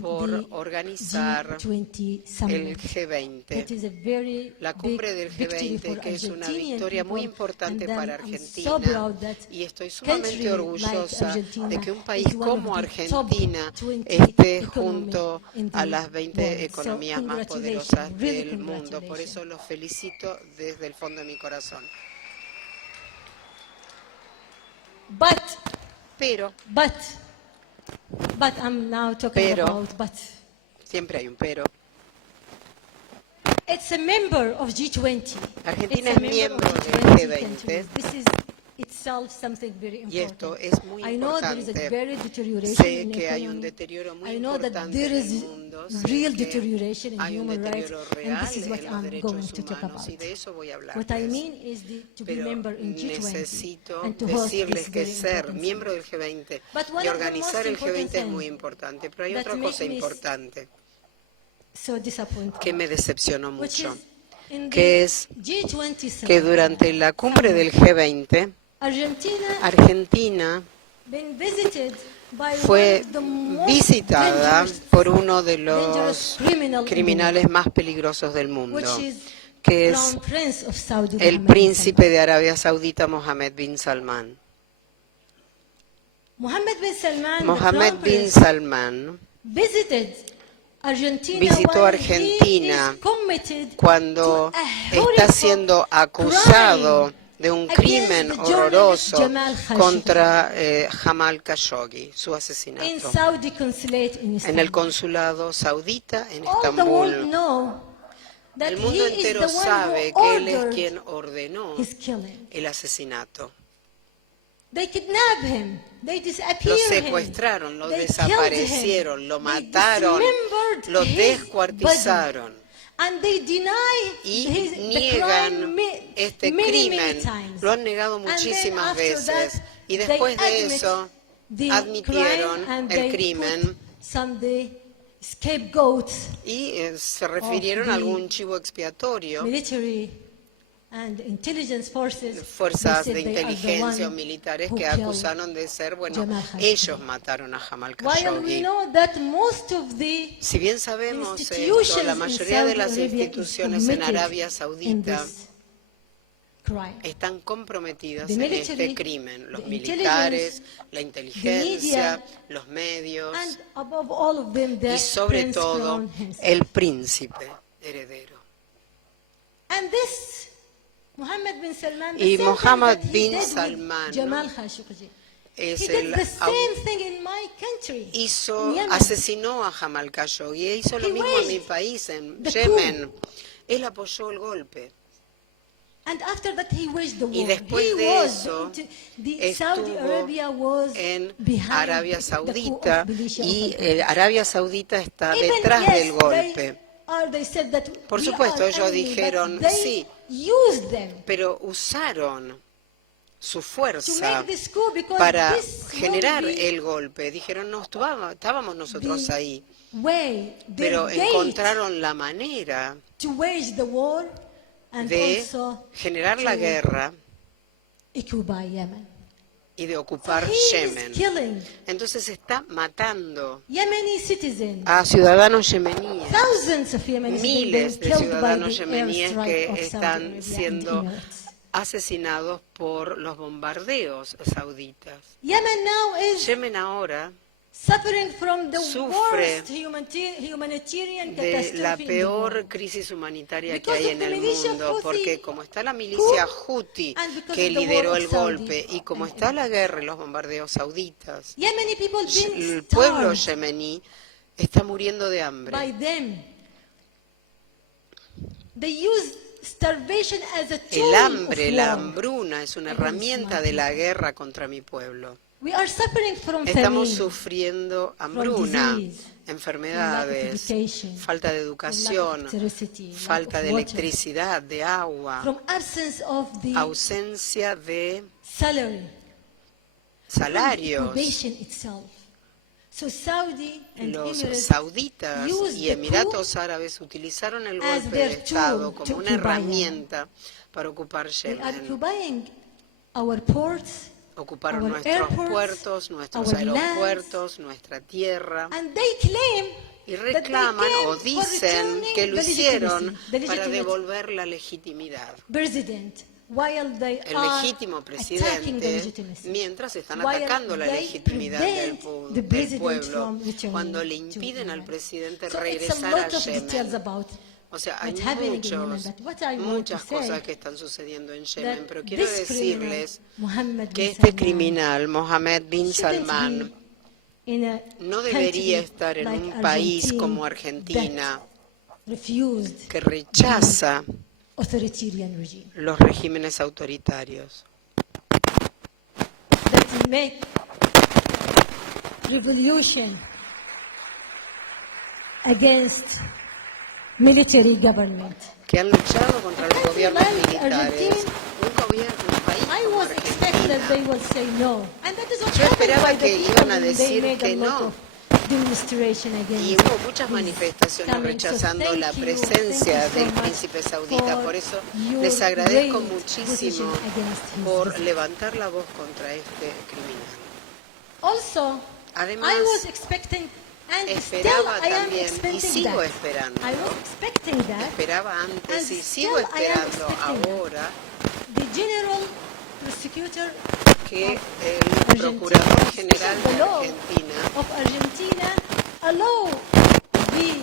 por organizar el G20, la cumbre del G20, que es una victoria muy importante para Argentina, y estoy sumamente orgullosa de que un país como Argentina esté junto a las 20 economías más poderosas del mundo. Por eso los felicito desde el fondo de mi corazón. Pero I'm now talking about but. Siempre hay un pero. It's a member of G20. Argentina es miembro del G20. This is itself something very important. Y esto es muy I know there importante. is a very deterioration Sé in que hay un economy. deterioro muy I know that importante there en el is mundo. real Sé que deterioration in hay un human rights, deterioro and real this is what en los I'm derechos going to talk humanos, y about. de eso voy a hablar. What I mean is to be Pero member in G20 necesito and to host decirles this que very ser important miembro del G20 But one y of the organizar el most important G20 es things muy importante. Pero hay that otra make cosa me importante so disappointed, que me decepcionó which mucho, is in the que es G20 que summit, durante la cumbre del G20, Argentina been visited by fue one of the most visitada dangerous por uno de los dangerous criminal criminales más peligrosos del which mundo, is que es Crown Prince of Saudi el Mohammed bin príncipe Salman. de Arabia Saudita, Mohammed bin Salman. Mohammed bin Salman, Mohammed the Crown bin Prince, Salman visited Argentina visitó while Argentina he is committed cuando to a está horrible siendo acusado crime de un against crimen the journalist horroroso Jamal Khashoggi contra Jamal Khashoggi, su in asesinato, Saudi consulate in en Istanbul. el consulado saudita en All the world Estambul. know that El mundo he is entero the one sabe who que él es ordered quien ordenó his killing. el asesinato. They kidnapped him. They Lo disappeared him. secuestraron, lo They desaparecieron, killed him. lo They mataron, dismembered lo his descuartizaron. body. And they deny Y the crime niegan este many crimen, times. lo han negado And then muchísimas after veces, that, y they después de admit eso the admitieron crime and el they crimen put some the scapegoats, y se refirieron a the algún chivo expiatorio, military and intelligence forces. fuerzas They de said they are the inteligencia o one militares who que killed acusaron de ser, bueno, Jamal Khashoggi. ellos mataron a Jamal While we Khashoggi. know that most of the Si bien sabemos institutions esto, la in mayoría de Saudi las Arabia is instituciones en committed Arabia in Saudita this crime. están comprometidas The en military, este crimen. Los the militares, la media, inteligencia, los medios And above all of them, the y sobre Prince todo Crown himself. el príncipe heredero. And this Mohammed bin Salman, the Y same Mohammed thing that he bin did with Salman, Jamal ¿no? Khashoggi. Es He did el the same thing in my country, in Yemen. asesinó a Jamal Khashoggi e hizo lo He mismo en mi waged país, en the Yemen. Él apoyó el golpe. And after that he waged the war. Y después He de was eso, the Saudi Arabia was en behind Arabia the coup Saudita of militia y of Al-Qaeda. Arabia Saudita está Even, detrás yes, del golpe. they said that Por we supuesto, are ellos enemy, dijeron, but they sí, used them pero usaron su to fuerza make this coup because para this generar will be el golpe. Dijeron, no, estábamos nosotros the ahí, way, pero their gate encontraron la manera to wage the war and de also generar la guerra occupy Yemen. y de ocupar He is Yemen. killing Entonces está matando Yemeni citizens. a ciudadanos yemeníes. Thousands of Yemenis Miles been de killed by ciudadanos the yemeníes airstrike que of Saudi están Arabia and siendo Emirates. asesinados por los bombardeos sauditas. Yemen now is Yemen ahora suffering from the sufre worst humanitarian de la catastrophe in the peor world. crisis humanitaria que Because hay of en the el militia mundo, Houthi porque como está la milicia Houthi and because que of the lideró war el of Saudi golpe y como and está la guerra y los bombardeos sauditas, Yemeni people been el pueblo starved yemení está muriendo de by hambre. them. They use starvation as a tool El hambre, of la war. hambruna es una against herramienta my de la people. guerra contra mi pueblo. We are suffering from Estamos famine, sufriendo hambruna, disease, enfermedades, from lack of education, falta de educación, from lack of electricity, lack falta of de water, electricidad, de agua, from absence of the ausencia de salary, salarios. occupation itself. So Saudi and Los Emirates sauditas used y the Emiratos Árabes utilizaron el as golpe their de Estado tool como to una occupy herramienta para ocupar They are Yemen. occupying our ports, Ocuparon our nuestros airports, puertos, nuestros our aeropuertos, nuestra tierra. And they claim Y that they reclaman o came for dicen returning que lo the hicieron legitimacy, the para legitimate devolver la legitimidad. president, while they El are legítimo attacking the presidente, legitimacy. mientras están While atacando la they legitimidad del, prevent the del president pueblo, from returning cuando le to impiden al Yemen. presidente So it's a regresar lot a of details Yemen. about O sea, hay what's happening in Yemen, but what I want to muchas say cosas que están sucediendo en Yemen, that pero quiero this criminal, decirles Mohammed que bin este Salman, criminal, Mohammed bin shouldn't Salman, be in a no debería country estar en like un país Argentina como Argentina, that refused que rechaza authoritarian regime, los regímenes autoritarios, that make revolution against military government. que han luchado contra los gobiernos like militares. Argentina, Un país I como was expecting that they Argentina. will say no, and that is what Yo happened esperaba by the que people iban a when they decir made que a lot no. of demonstration Y against hubo muchas this manifestaciones coming. So rechazando thank la you presencia so del much príncipe saudita. for Por eso your les agradezco great muchísimo position against his por visit. levantar la voz contra este criminal. Also, Además, I was expecting, and still esperaba I am también y expecting sigo that. esperando. I was expecting that Esperaba antes and y sigo still I am esperando expecting that. ahora the general prosecutor que of el Procurador General the de law Argentina of Argentina allow the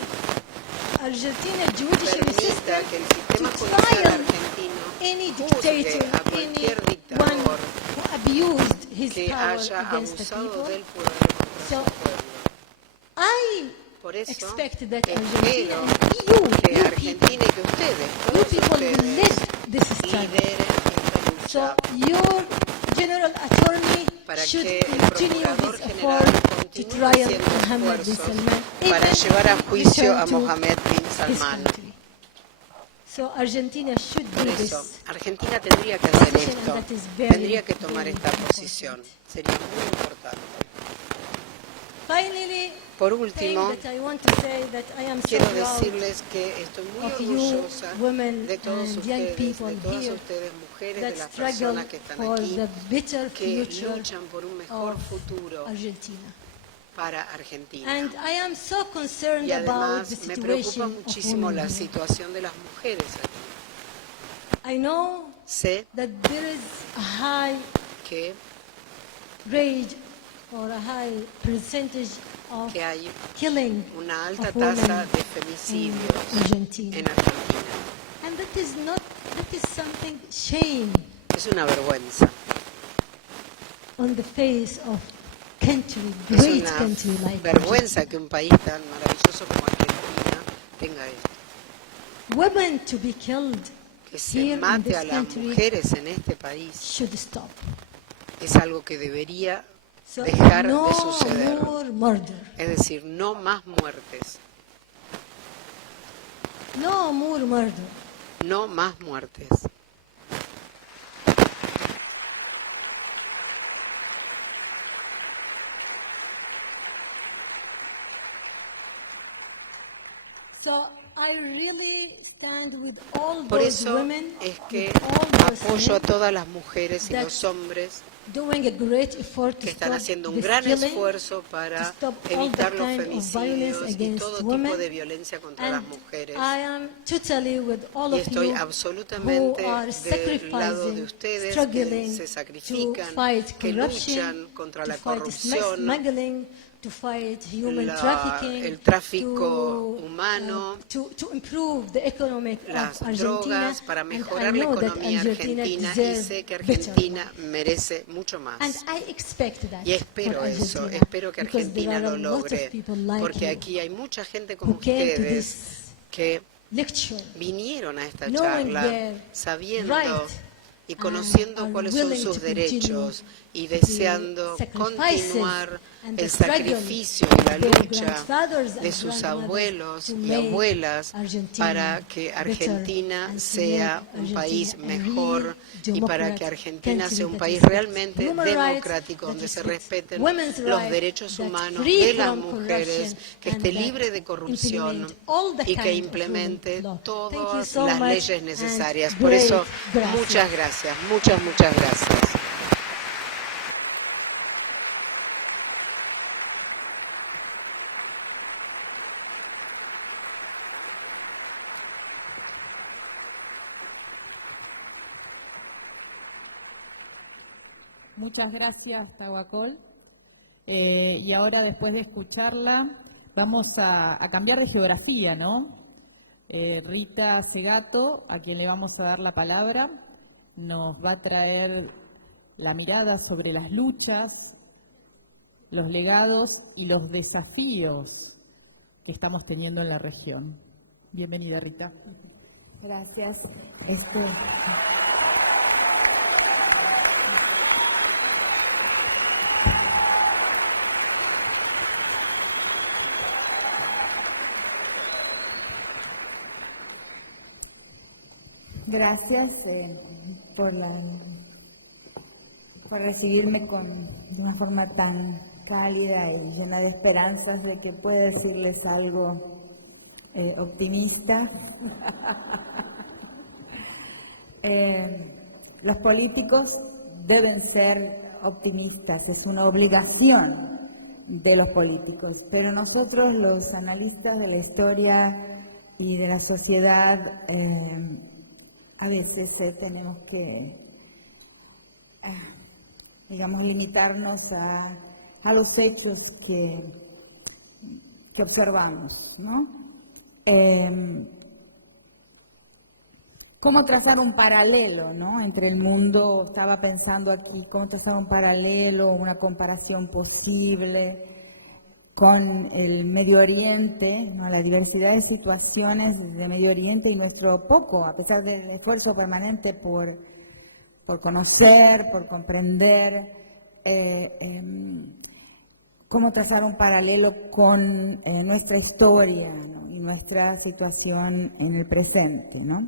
Argentina judiciary permita system que el sistema to judicial trial argentino any juzgue dictator, a cualquier anyone dictador who abused his que power haya against the abusado people. del poder contra So, su pueblo. I Por eso expect that Argentina espero and que you people, Argentina y que ustedes, you todos people will ustedes, lead this struggle. lideren esta So lucha your general attorney para should que el continue Procurador his General effort to continúe trial haciendo Mohammed bin esfuerzos Salman, para even llevar a if juicio return a to Mohammed bin his Salman. country. So Argentina should Por do eso, this. Argentina tendría que hacer position, esto, and that is very, tendría que tomar very esta important. posición. Sería muy importante. Finally, Por thing último, that I want to say that I am so quiero proud decirles que estoy muy of you, orgullosa women de todos and young ustedes, people de todas here ustedes, mujeres, de that las struggle personas que están for aquí, the better que future luchan por un mejor of futuro Argentina. para Argentina. And I am so concerned Y about the además me preocupa situation of muchísimo women la here. situación de las mujeres aquí. I know Sé that there is a high que rate or a high percentage of hay killing una alta of women tasa de in femicidios Argentina. en Argentina. And that is something shame Es una vergüenza. on the face of country, Es great una country like vergüenza que un país tan maravilloso como Argentina tenga esto. Argentina. Women to be killed Que se here in mate this a las country mujeres en este país should stop. es algo que debería So dejar no de suceder. more murder. Es decir, no más muertes. No more murder. No más muertes. So I really stand with all Por those eso women, es que with all those apoyo a men todas las mujeres y that los hombres doing a great effort to que están stop haciendo un this gran killing, esfuerzo to para stop all evitar the los kind of violence femicidios y against todo women. tipo de violencia contra And las mujeres. I am totally with all Y of estoy you absolutamente who are del lado de sacrificing, ustedes que struggling se to sacrifican, fight que corruption, luchan contra to la fight corrupción, smuggling, to fight human trafficking, el tráfico humano, to improve the economic las of Argentina, drogas, para and mejorar I la know that economía Argentina argentina y deserves sé que better. Argentina merece mucho más. And I expect that Y espero for eso, Argentina, espero que because there Argentina are lo a lot of logre, people like porque you aquí hay mucha gente como who came to ustedes this que lecture vinieron a esta knowing charla their sabiendo right y conociendo and are cuáles son willing sus to continue derechos y the deseando sacrifices continuar and the el struggle sacrificio y la of their lucha grandfathers de and sus grandmothers abuelos to y make abuelas Argentina para que better Argentina and to sea make un país Argentina a mejor real y para que democratic Argentina country sea un that país respects realmente human rights, democrático, that donde se respects respeten women's los rights, derechos that humanos free de las from mujeres, corruption, que and esté that libre de corrupción implement all the y que kind of implemente human law. Thank you todas so las much leyes and necesarias. Por great eso, gracias. muchas gracias, muchas gracias. Muchas gracias, Tahuacol. Y ahora, después de escucharla, vamos a cambiar de geografía, ¿no? Rita Segato, a quien le vamos a dar la palabra, nos va a traer la mirada sobre las luchas, los legados y los desafíos que estamos teniendo en la región. Bienvenida, Rita. Gracias. Gracias por recibirme de una forma tan cálida y llena de esperanzas de que pueda decirles algo optimista. Los políticos deben ser optimistas, es una obligación de los políticos, pero nosotros los analistas de la historia y de la sociedad a veces tenemos que, digamos, limitarnos a los hechos que observamos, ¿no? ¿Cómo trazar un paralelo, ¿no? Entre el mundo, estaba pensando aquí, cómo trazar un paralelo, una comparación posible con el Medio Oriente, ¿no? La diversidad de situaciones de Medio Oriente y nuestro poco, a pesar del esfuerzo permanente por conocer, por comprender, cómo trazar un paralelo con nuestra historia, ¿no? Y nuestra situación en el presente, ¿no?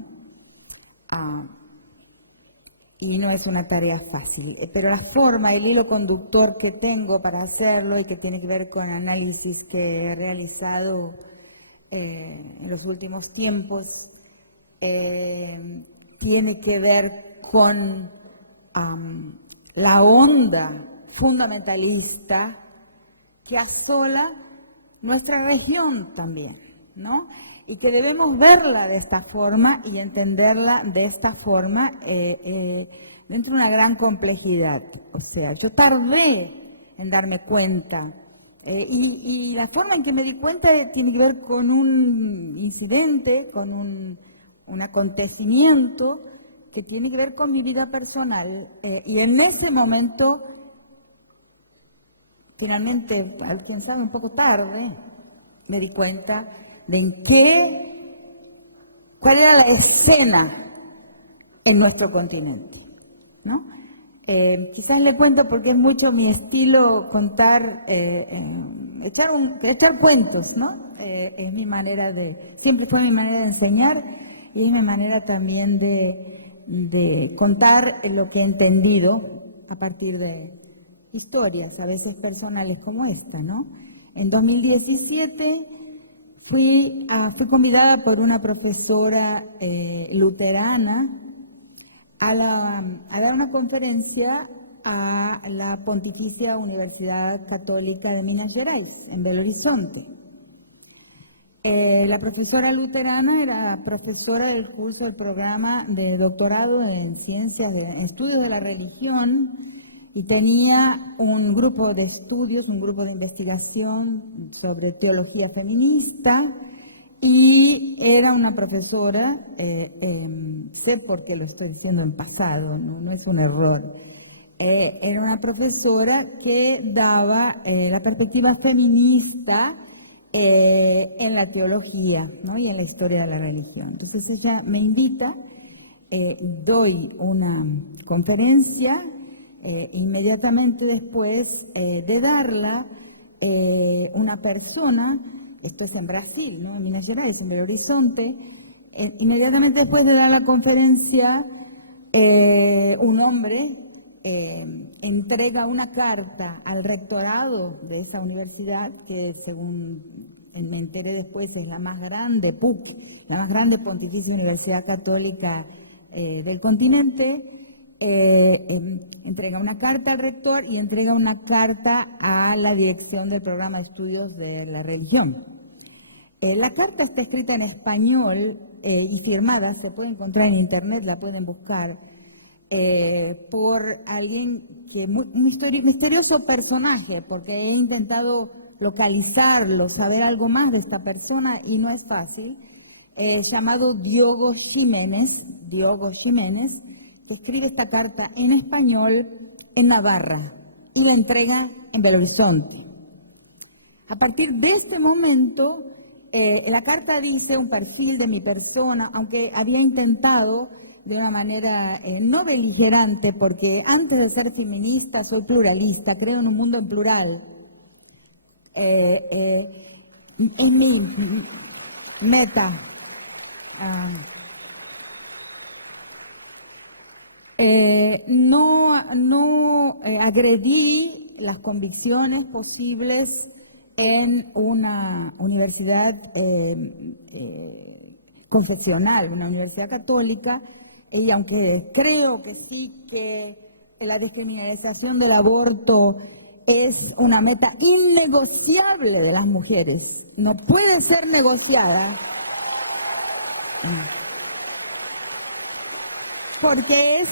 Y no es una tarea fácil, pero la forma, el hilo conductor que tengo para hacerlo y que tiene que ver con análisis que he realizado en los últimos tiempos, tiene que ver con la onda fundamentalista que asola nuestra región también, ¿no? Y que debemos verla de esta forma y entenderla de esta forma dentro de una gran complejidad. O sea, yo tardé en darme cuenta y la forma en que me di cuenta tiene que ver con un incidente, con un acontecimiento que tiene que ver con mi vida personal y en ese momento, finalmente, al pensar un poco tarde, me di cuenta de cuál era la escena en nuestro continente, ¿no? Quizás le cuento porque es mucho mi estilo contar, echar cuentos, ¿no? Es mi manera siempre fue mi manera de enseñar y es mi manera también de contar lo que he entendido a partir de historias, a veces personales como esta, ¿no? En 2017 fui convidada por una profesora luterana a dar una conferencia a la Pontificia Universidad Católica de Minas Gerais, en Belo Horizonte. La profesora luterana era profesora del curso del programa de doctorado en ciencias, en estudios de la religión, y tenía un grupo de estudios, un grupo de investigación sobre teología feminista, y era una profesora, sé por qué lo estoy diciendo en pasado, no es un error, era una profesora que daba la perspectiva feminista en la teología, ¿no? Y en la historia de la religión. Entonces ella me invita, doy una conferencia, inmediatamente después de darla, una persona, esto es en Brasil, ¿no? En Minas Gerais, en Belo Horizonte, inmediatamente después de dar la conferencia, un hombre entrega una carta al rectorado de esa universidad, que según me enteré después es la más grande, PUC, la más grande Pontificia Universidad Católica del continente. Entrega una carta al rector y entrega una carta a la dirección del programa de estudios de la religión. La carta está escrita en español y firmada, se puede encontrar en internet, la pueden buscar, por alguien que un misterioso personaje, porque he intentado localizarlo, saber algo más de esta persona y no es fácil, llamado Diogo Ximénez, que escribe esta carta en español en Navarra y la entrega en Belo Horizonte. A partir de este momento, la carta dice un perfil de mi persona, aunque había intentado de una manera no beligerante, porque antes de ser feminista soy pluralista, creo en un mundo en plural. Es mi meta. No agredí las convicciones posibles en una universidad confesional, una universidad católica, y aunque creo que sí que la descriminalización del aborto es una meta innegociable de las mujeres, no puede ser negociada, porque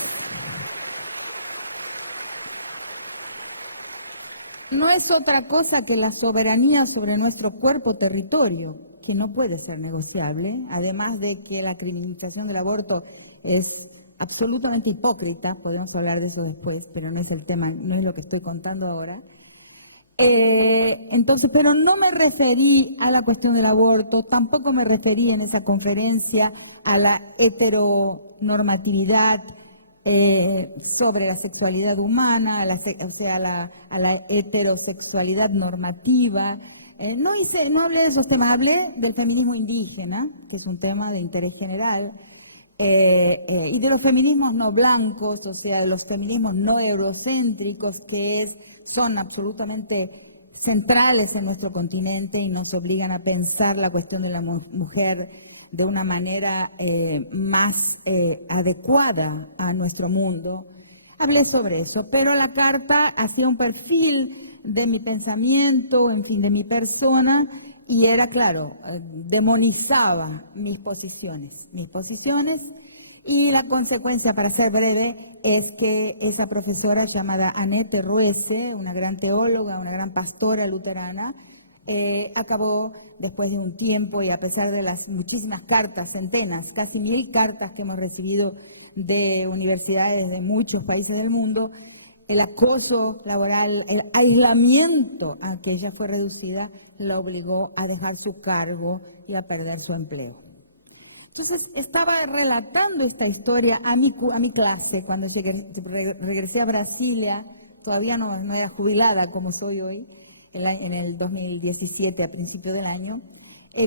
no es otra cosa que la soberanía sobre nuestro cuerpo-territorio, que no puede ser negociable, además de que la criminalización del aborto es absolutamente hipócrita, podemos hablar de eso después, pero no es el tema, no es lo que estoy contando ahora. Entonces, pero no me referí a la cuestión del aborto, tampoco me referí en esa conferencia a la heteronormatividad sobre la sexualidad humana, a la heterosexualidad normativa. No hablé de esos temas, hablé del feminismo indígena, que es un tema de interés general, y de los feminismos no blancos, o sea, de los feminismos no eurocéntricos, que son absolutamente centrales en nuestro continente y nos obligan a pensar la cuestión de la mujer de una manera más adecuada a nuestro mundo. Hablé sobre eso, pero la carta hacía un perfil de mi pensamiento, en fin, de mi persona, y era, claro, demonizaba mis posiciones, y la consecuencia, para ser breve, es que esa profesora llamada Annette Ruese, una gran teóloga, una gran pastora luterana, acabó después de un tiempo y a pesar de las muchísimas cartas, centenas, casi 1000 cartas que hemos recibido de universidades de muchos países del mundo, el acoso laboral, el aislamiento a que ella fue reducida, la obligó a dejar su cargo y a perder su empleo. Entonces, estaba relatando esta historia a mi clase cuando regresé a Brasilia, todavía no era jubilada como soy hoy, en el 2017, a principios del año.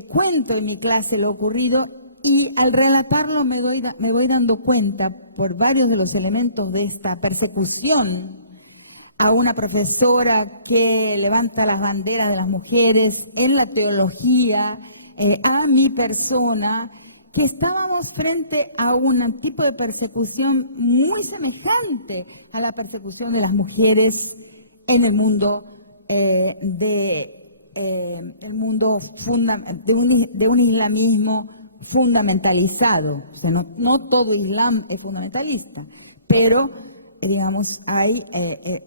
Cuento en mi clase lo ocurrido y al relatarlo me voy dando cuenta por varios de los elementos de esta persecución a una profesora que levanta las banderas de las mujeres en la teología, a mi persona, que estábamos frente a un tipo de persecución muy semejante a la persecución de las mujeres en el mundo de un islamismo fundamentalizado. O sea, no todo Islam es fundamentalista, pero digamos, hay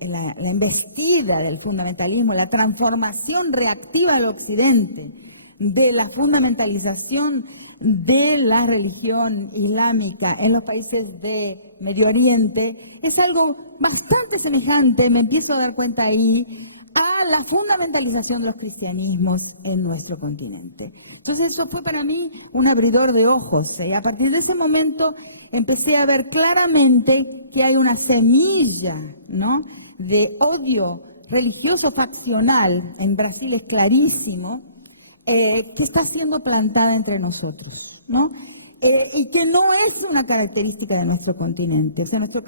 la embestida del fundamentalismo, la transformación reactiva del Occidente, de la fundamentalización de la religión islámica en los países de Medio Oriente, es algo bastante semejante, me empiezo a dar cuenta ahí, a la fundamentalización de los cristianismos en nuestro continente. Entonces eso fue para mí un abridor de ojos. A partir de ese momento empecé a ver claramente que hay una semilla, ¿no?, de odio religioso faccional, en Brasil es clarísimo, que está siendo plantada entre nosotros, ¿no? Y que no es una característica de nuestro continente. O sea, nuestro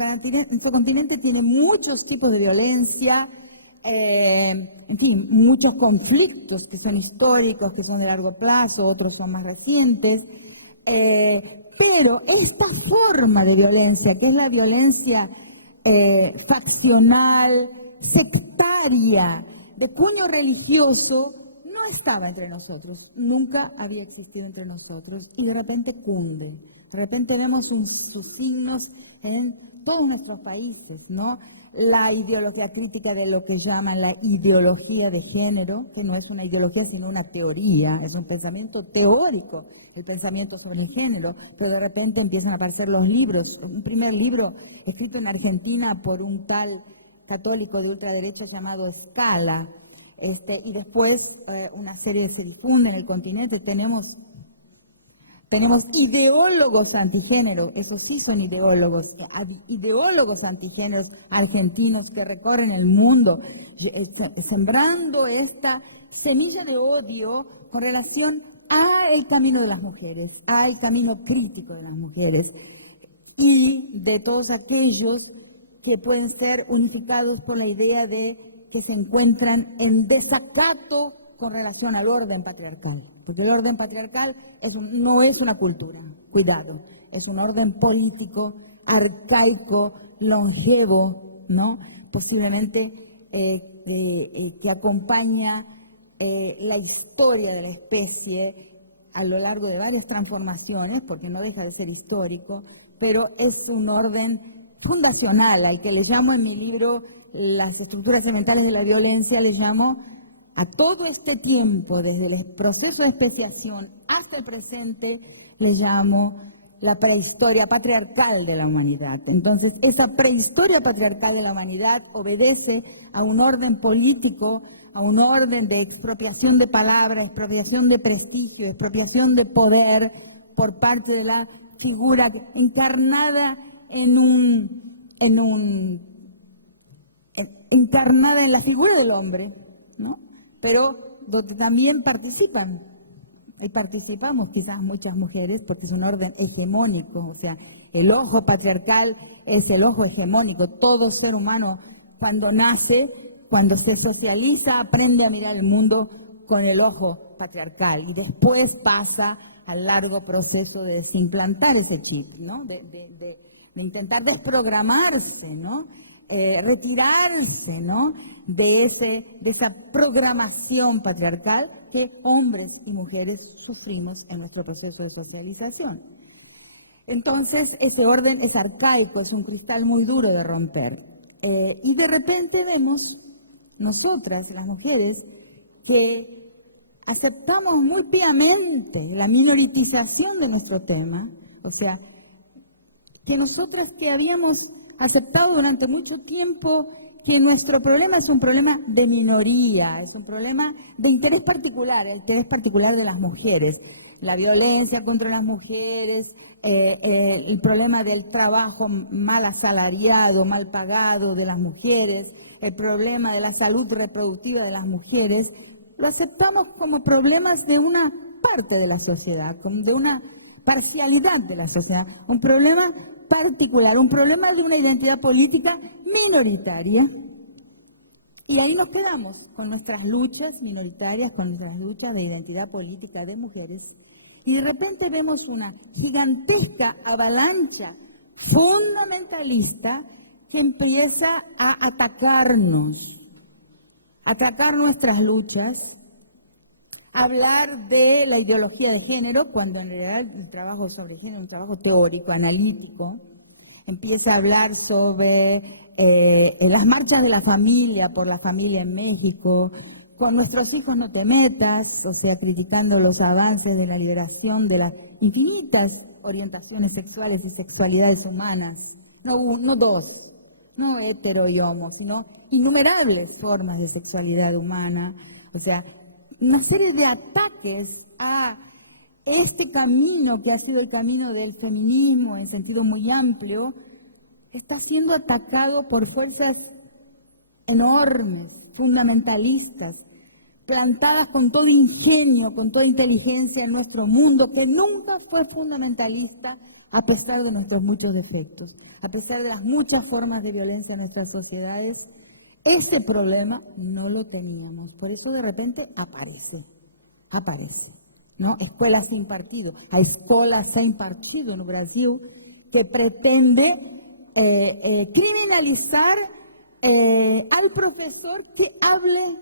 continente tiene muchos tipos de violencia, en fin, muchos conflictos que son históricos, que son de largo plazo, otros son más recientes, pero esta forma de violencia, que es la violencia faccional, sectaria, de cuño religioso, no estaba entre nosotros, nunca había existido entre nosotros y de repente cunde. De repente vemos sus signos en todos nuestros países, ¿no? La ideología crítica de lo que llaman la ideología de género, que no es una ideología sino una teoría, es un pensamiento teórico, el pensamiento sobre el género, pero de repente empiezan a aparecer los libros. Un primer libro escrito en Argentina por un tal católico de ultraderecha llamado Scala, y después una serie se difunde en el continente. Tenemos ideólogos antigénero, esos sí son ideólogos antigéneros argentinos que recorren el mundo sembrando esta semilla de odio con relación al camino de las mujeres, al camino crítico de las mujeres y de todos aquellos que pueden ser unificados por la idea de que se encuentran en desacato con relación al orden patriarcal, porque el orden patriarcal no es una cultura, cuidado, es un orden político, arcaico, longevo, ¿no? Posiblemente que acompaña la historia de la especie a lo largo de varias transformaciones, porque no deja de ser histórico, pero es un orden fundacional, al que le llamo en mi libro Las estructuras elementales de la violencia, le llamo a todo este tiempo, desde el proceso de especiación hasta el presente, le llamo la prehistoria patriarcal de la humanidad. Entonces, esa prehistoria patriarcal de la humanidad obedece a un orden político, a un orden de expropiación de palabra, expropiación de prestigio, expropiación de poder por parte de la figura encarnada encarnada en la figura del hombre, ¿no? Pero donde también participan, y participamos quizás muchas mujeres, porque es un orden hegemónico, o sea, el ojo patriarcal es el ojo hegemónico. Todo ser humano cuando nace, cuando se socializa, aprende a mirar el mundo con el ojo patriarcal y después pasa al largo proceso de desimplantar ese chip, ¿no? De intentar desprogramarse, ¿no? Retirarse, ¿no? de esa programación patriarcal que hombres y mujeres sufrimos en nuestro proceso de socialización. Entonces, ese orden es arcaico, es un cristal muy duro de romper. Y de repente vemos, nosotras, las mujeres, que aceptamos muy piamente la minoritización de nuestro tema, o sea, que nosotras que habíamos aceptado durante mucho tiempo que nuestro problema es un problema de minoría, es un problema de interés particular, el interés particular de las mujeres, la violencia contra las mujeres, el problema del trabajo mal asalariado, mal pagado de las mujeres, el problema de la salud reproductiva de las mujeres, lo aceptamos como problemas de una parte de la sociedad, de una parcialidad de la sociedad, un problema particular, un problema de una identidad política minoritaria. Y ahí nos quedamos con nuestras luchas minoritarias, con nuestras luchas de identidad política de mujeres. Y de repente vemos una gigantesca avalancha fundamentalista que empieza a atacar nuestras luchas, hablar de la ideología de género, cuando en realidad el trabajo sobre género es un trabajo teórico, analítico. Empieza a hablar sobre las marchas de la familia, por la familia en México, con nuestros hijos no te metas, o sea, criticando los avances de la liberación de las infinitas orientaciones sexuales y sexualidades humanas, no dos, no hetero y homo, sino innumerables formas de sexualidad humana, o sea, una serie de ataques a este camino que ha sido el camino del feminismo en sentido muy amplio, está siendo atacado por fuerzas enormes, fundamentalistas, plantadas con todo ingenio, con toda inteligencia en nuestro mundo, que nunca fue fundamentalista a pesar de nuestros muchos defectos, a pesar de las muchas formas de violencia en nuestras sociedades. Ese problema no lo teníamos, por eso de repente aparece, ¿no? Escuela Sem Partido, a Escola Sem Partido no Brasil, que pretende criminalizar al profesor que hable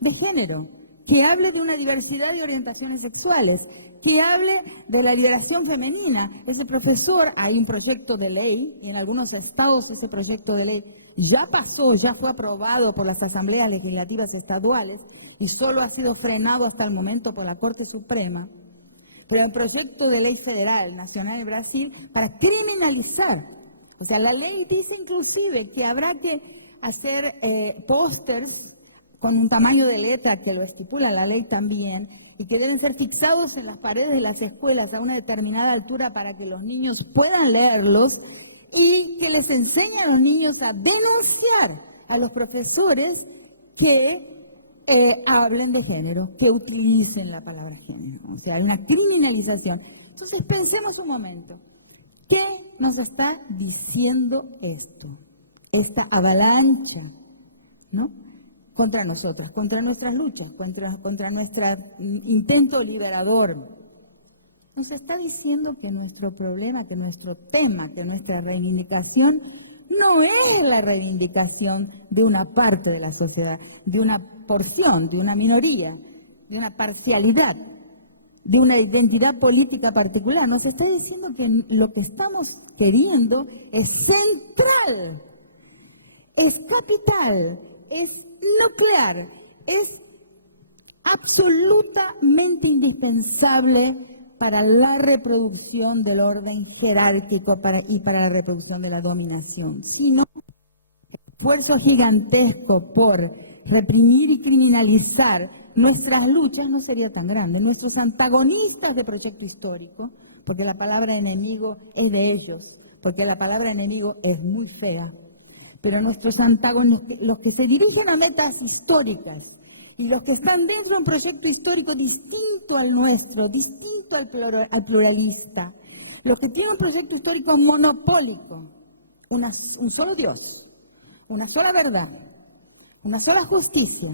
de género, que hable de una diversidad de orientaciones sexuales, que hable de la liberación femenina. Ese profesor, hay un proyecto de ley, y en algunos estados ese proyecto de ley ya pasó, ya fue aprobado por las asambleas legislativas estaduales y solo ha sido frenado hasta el momento por la Corte Suprema. Pero el proyecto de ley federal nacional de Brasil para criminalizar, o sea, la ley dice inclusive que habrá que hacer pósters con un tamaño de letra que lo estipula la ley también, y que deben ser fixados en las paredes de las escuelas a una determinada altura para que los niños puedan leerlos, y que les enseñe a los niños a denunciar a los profesores que hablen de género, que utilicen la palabra género, o sea, una criminalización. Entonces pensemos un momento, ¿qué nos está diciendo esto? Esta avalancha, ¿no?, contra nosotras, contra nuestras luchas, contra nuestro intento liberador. Nos está diciendo que nuestro problema, que nuestro tema, que nuestra reivindicación no es la reivindicación de una parte de la sociedad, de una porción, de una minoría, de una parcialidad, de una identidad política particular. Nos está diciendo que lo que estamos queriendo es central, es capital, es nuclear, es absolutamente indispensable para la reproducción del orden jerárquico y para la reproducción de la dominación. Si no, el esfuerzo gigantesco por reprimir y criminalizar nuestras luchas no sería tan grande. Nuestros antagonistas de proyecto histórico, porque la palabra enemigo es de ellos, porque la palabra enemigo es muy fea, pero nuestros antagonistas, los que se dirigen a metas históricas y los que están dentro de un proyecto histórico distinto al nuestro, distinto al pluralista, los que tienen un proyecto histórico monopólico, un solo Dios, una sola verdad, una sola justicia,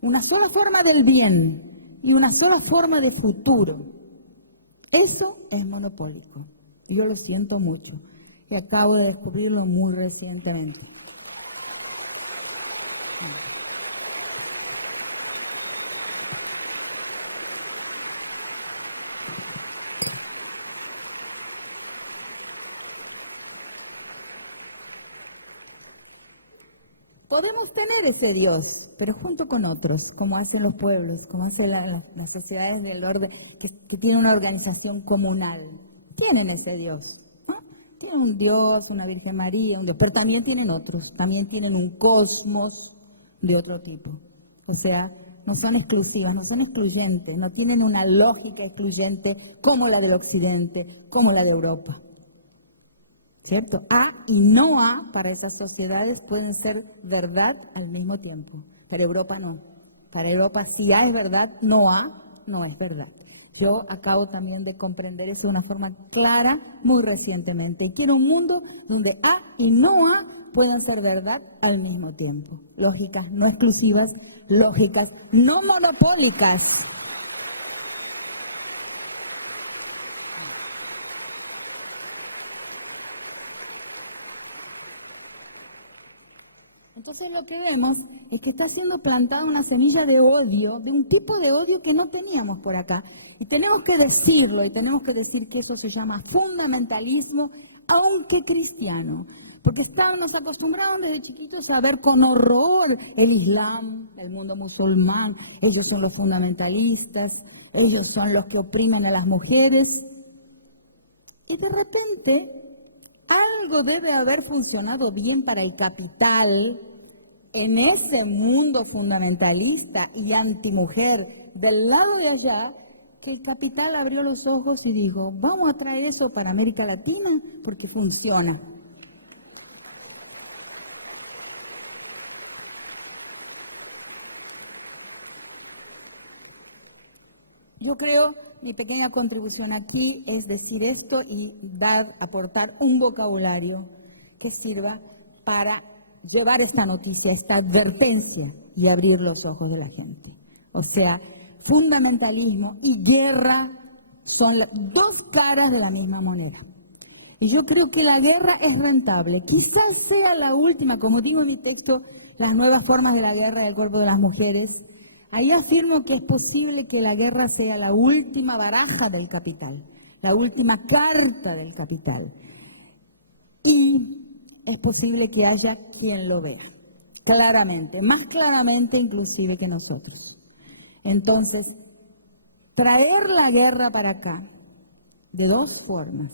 una sola forma del bien y una sola forma de futuro. Eso es monopólico. Y yo lo siento mucho. Y acabo de descubrirlo muy recientemente. Podemos tener ese Dios, pero junto con otros, como hacen los pueblos, como hacen las sociedades del orden, que tienen una organización comunal. Tienen ese Dios, ¿no? Tienen un Dios, una Virgen María, un Dios, pero también tienen otros, también tienen un cosmos de otro tipo. O sea, no son exclusivas, no son excluyentes, no tienen una lógica excluyente como la del Occidente, como la de Europa. ¿Cierto? A y no A para esas sociedades pueden ser verdad al mismo tiempo. Para Europa no. Para Europa si A es verdad, no A no es verdad. Yo acabo también de comprender eso de una forma clara muy recientemente. Y quiero un mundo donde A y no A puedan ser verdad al mismo tiempo. Lógicas no exclusivas, lógicas no monopólicas. Entonces lo que vemos es que está siendo plantada una semilla de odio, de un tipo de odio que no teníamos por acá. Y tenemos que decirlo, y tenemos que decir que eso se llama fundamentalismo, aunque cristiano. Porque estábamos acostumbrados desde chiquitos a ver con horror el Islam, el mundo musulmán. Ellos son los fundamentalistas, ellos son los que oprimen a las mujeres. Y de repente algo debe haber funcionado bien para el capital en ese mundo fundamentalista y antimujer del lado de allá, que el capital abrió los ojos y dijo, vamos a traer eso para América Latina porque funciona. Yo creo, mi pequeña contribución aquí es decir esto y aportar un vocabulario que sirva para llevar esta noticia, esta advertencia y abrir los ojos de la gente. O sea, fundamentalismo y guerra son dos caras de la misma moneda. Y yo creo que la guerra es rentable. Quizás sea la última, como digo en mi texto, las nuevas formas de la guerra del cuerpo de las mujeres Ahí afirmo que es posible que la guerra sea la última baraja del capital, la última carta del capital. Y es posible que haya quien lo vea, claramente, más claramente inclusive que nosotros. Entonces, traer la guerra para acá de dos formas,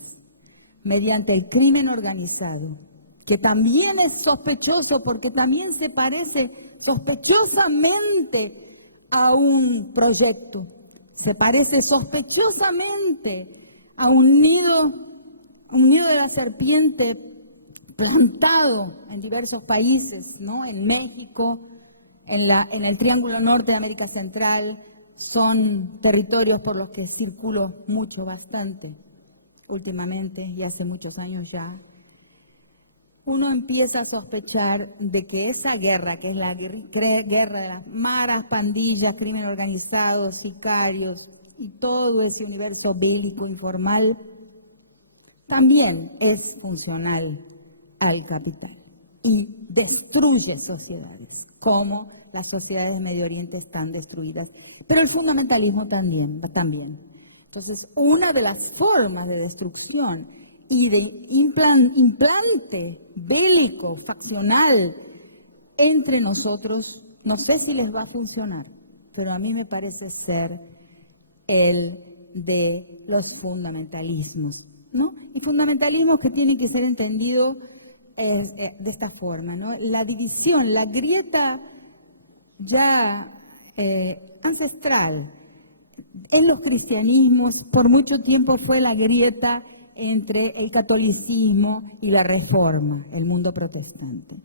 mediante el crimen organizado, que también es sospechoso porque también se parece sospechosamente a un proyecto, se parece sospechosamente a un nido de la serpiente plantado en diversos países, ¿no? En México, en el Triángulo Norte de América Central, son territorios por los que circulo mucho, bastante, últimamente y hace muchos años ya. Uno empieza a sospechar de que esa guerra, que es la guerra de las maras, pandillas, crimen organizado, sicarios y todo ese universo bélico informal, también es funcional al capital y destruye sociedades, como las sociedades de Medio Oriente están destruidas. Pero el fundamentalismo también. Entonces, una de las formas de destrucción y de implante bélico, faccional, entre nosotros, no sé si les va a funcionar, pero a mí me parece ser el de los fundamentalismos, ¿no? Y fundamentalismos que tienen que ser entendidos de esta forma, ¿no? La división, la grieta ya ancestral en los cristianismos, por mucho tiempo fue la grieta entre el catolicismo y la reforma, el mundo protestante.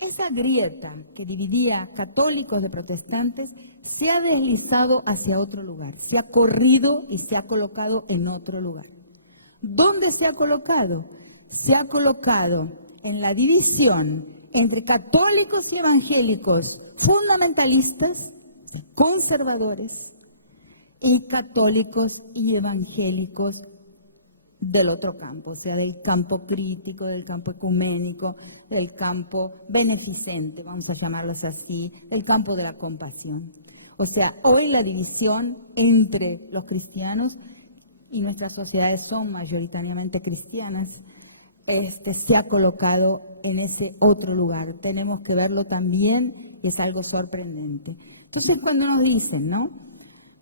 Esa grieta que dividía católicos de protestantes se ha deslizado hacia otro lugar, se ha corrido y se ha colocado en otro lugar. ¿Dónde se ha colocado? Se ha colocado en la división entre católicos y evangélicos fundamentalistas, conservadores, y católicos y evangélicos del otro campo, o sea, del campo crítico, del campo ecuménico, del campo beneficente, vamos a llamarlos así, del campo de la compasión. O sea, hoy la división entre los cristianos, y nuestras sociedades son mayoritariamente cristianas, se ha colocado en ese otro lugar. Tenemos que verlo también, y es algo sorprendente. Entonces, cuando nos dicen, ¿no?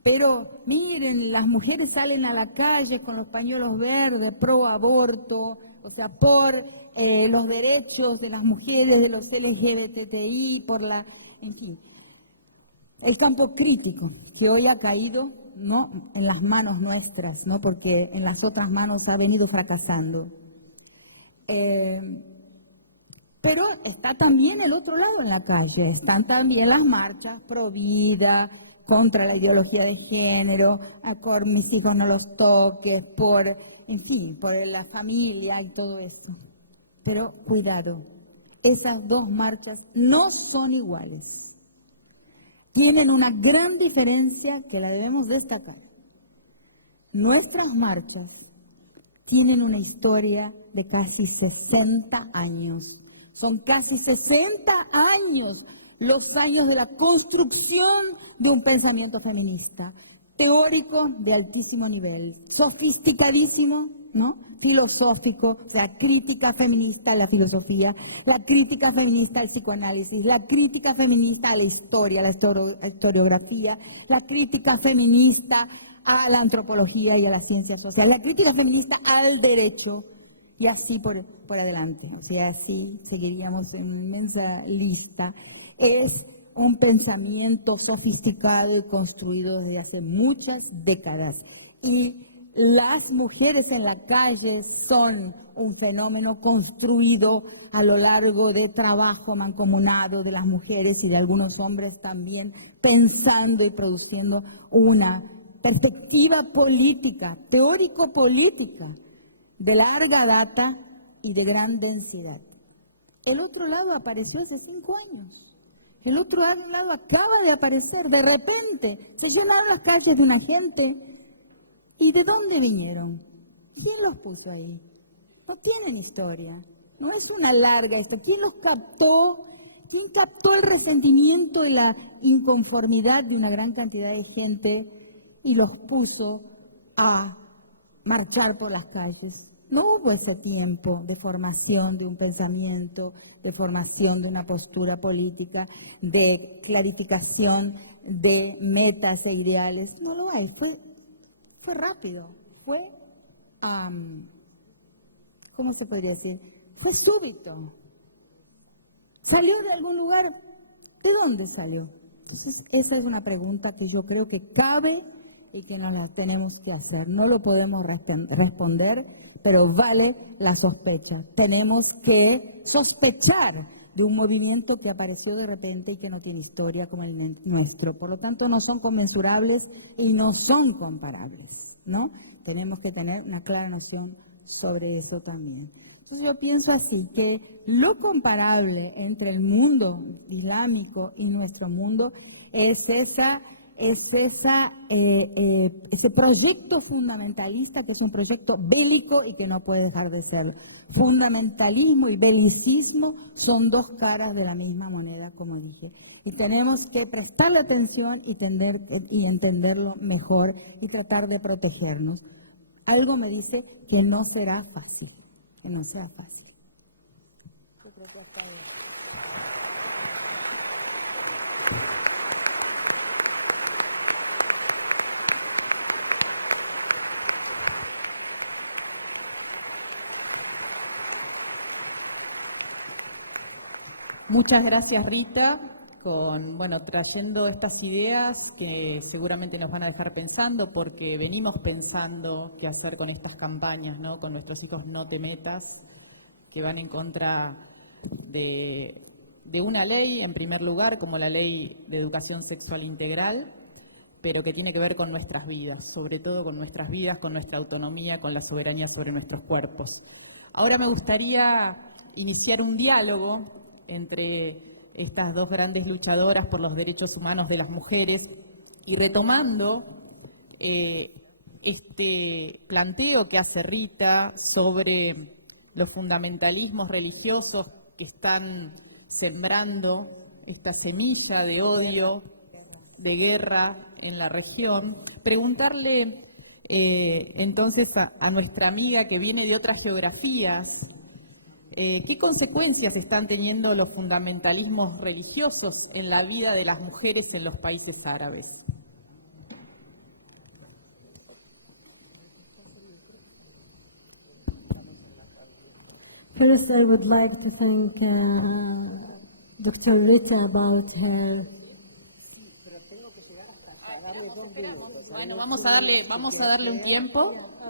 Pero miren, las mujeres salen a la calle con los pañuelos verdes, pro aborto, o sea, por los derechos de las mujeres, de los LGBTI, en fin. El campo crítico, que hoy ha caído, ¿no?, en las manos nuestras, ¿no?, porque en las otras manos ha venido fracasando. Pero está también el otro lado en la calle, están también las marchas pro vida, contra la ideología de género, por mis hijos no los toques, en fin, por la familia y todo eso. Pero cuidado, esas dos marchas no son iguales. Tienen una gran diferencia que la debemos destacar. Nuestras marchas tienen una historia de casi 60 años. Son casi 60 años los años de la construcción de un pensamiento feminista, teórico de altísimo nivel, sofisticadísimo, ¿no?, filosófico, o sea, crítica feminista a la filosofía, la crítica feminista al psicoanálisis, la crítica feminista a la historia, la historiografía, la crítica feminista a la antropología y a la ciencia social, la crítica feminista al derecho, y así por adelante. O sea, así seguiríamos en una inmensa lista. Es un pensamiento sofisticado y construido desde hace muchas décadas. Y las mujeres en la calle son un fenómeno construido a lo largo de trabajo mancomunado de las mujeres y de algunos hombres también, pensando y produciendo una perspectiva política, teórico-política, de larga data y de gran densidad. El otro lado apareció hace 5 años. El otro lado acaba de aparecer. De repente se llenaron las calles de una gente. ¿Y de dónde vinieron? ¿Quién los puso ahí? No tienen historia. No es una larga historia. ¿Quién los captó ¿Quién captó el resentimiento y la inconformidad de una gran cantidad de gente y los puso a marchar por las calles? No hubo ese tiempo de formación de un pensamiento, de formación de una postura política, de clarificación de metas e ideales. No lo hay, fue rápido, fue, ¿cómo se podría decir? Fue súbito. ¿Salió de algún lugar? ¿De dónde salió? Entonces, esa es una pregunta que yo creo que cabe y que nos la tenemos que hacer. No lo podemos responder, pero vale la sospecha. Tenemos que sospechar de un movimiento que apareció de repente y que no tiene historia como el nuestro. Por lo tanto, no son conmensurables y no son comparables, ¿no? Tenemos que tener una clara noción sobre eso también. Entonces, yo pienso así, que lo comparable entre el mundo islámico y nuestro mundo es ese proyecto fundamentalista, que es un proyecto bélico y que no puede dejar de serlo. Fundamentalismo y belicismo son dos caras de la misma moneda, como dije. Y tenemos que prestarle atención y entenderlo mejor y tratar de protegernos. Algo me dice que no será fácil, que no será fácil. Yo creo que hasta ahí. Muchas gracias, Rita, trayendo estas ideas que seguramente nos van a dejar pensando, porque venimos pensando qué hacer con estas campañas, ¿no? Con nuestros hijos No Te Metas, que van en contra de una ley, en primer lugar, como la Ley de Educación Sexual Integral, pero que tiene que ver con nuestras vidas, sobre todo con nuestras vidas, con nuestra autonomía, con la soberanía sobre nuestros cuerpos. Ahora me gustaría iniciar un diálogo entre estas dos grandes luchadoras por los derechos humanos de las mujeres y retomando este planteo que hace Rita sobre los fundamentalismos religiosos que están sembrando esta semilla de odio, de guerra en la región, preguntarle entonces a nuestra amiga que viene de otras geografías, ¿qué consecuencias están teniendo los fundamentalismos religiosos en la vida de las mujeres en los países árabes? First, I would like to thank Dr. Rita about her. Bueno, vamos a darle un tiempo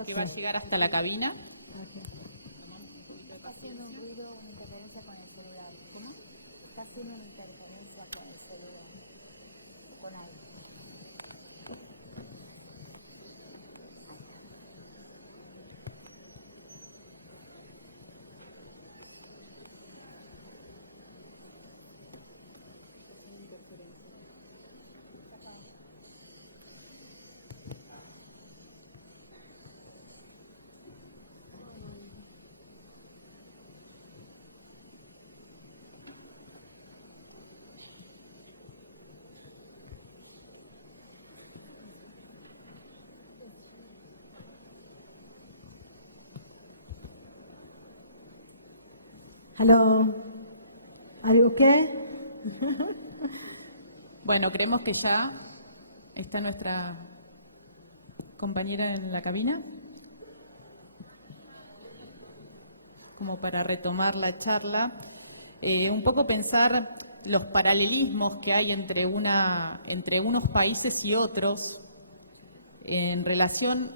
que va a llegar hasta la cabina. Hello, are you okay? Bueno, creemos que ya está nuestra compañera en la cabina, como para retomar la charla, un poco pensar los paralelismos que hay entre unos países y otros en relación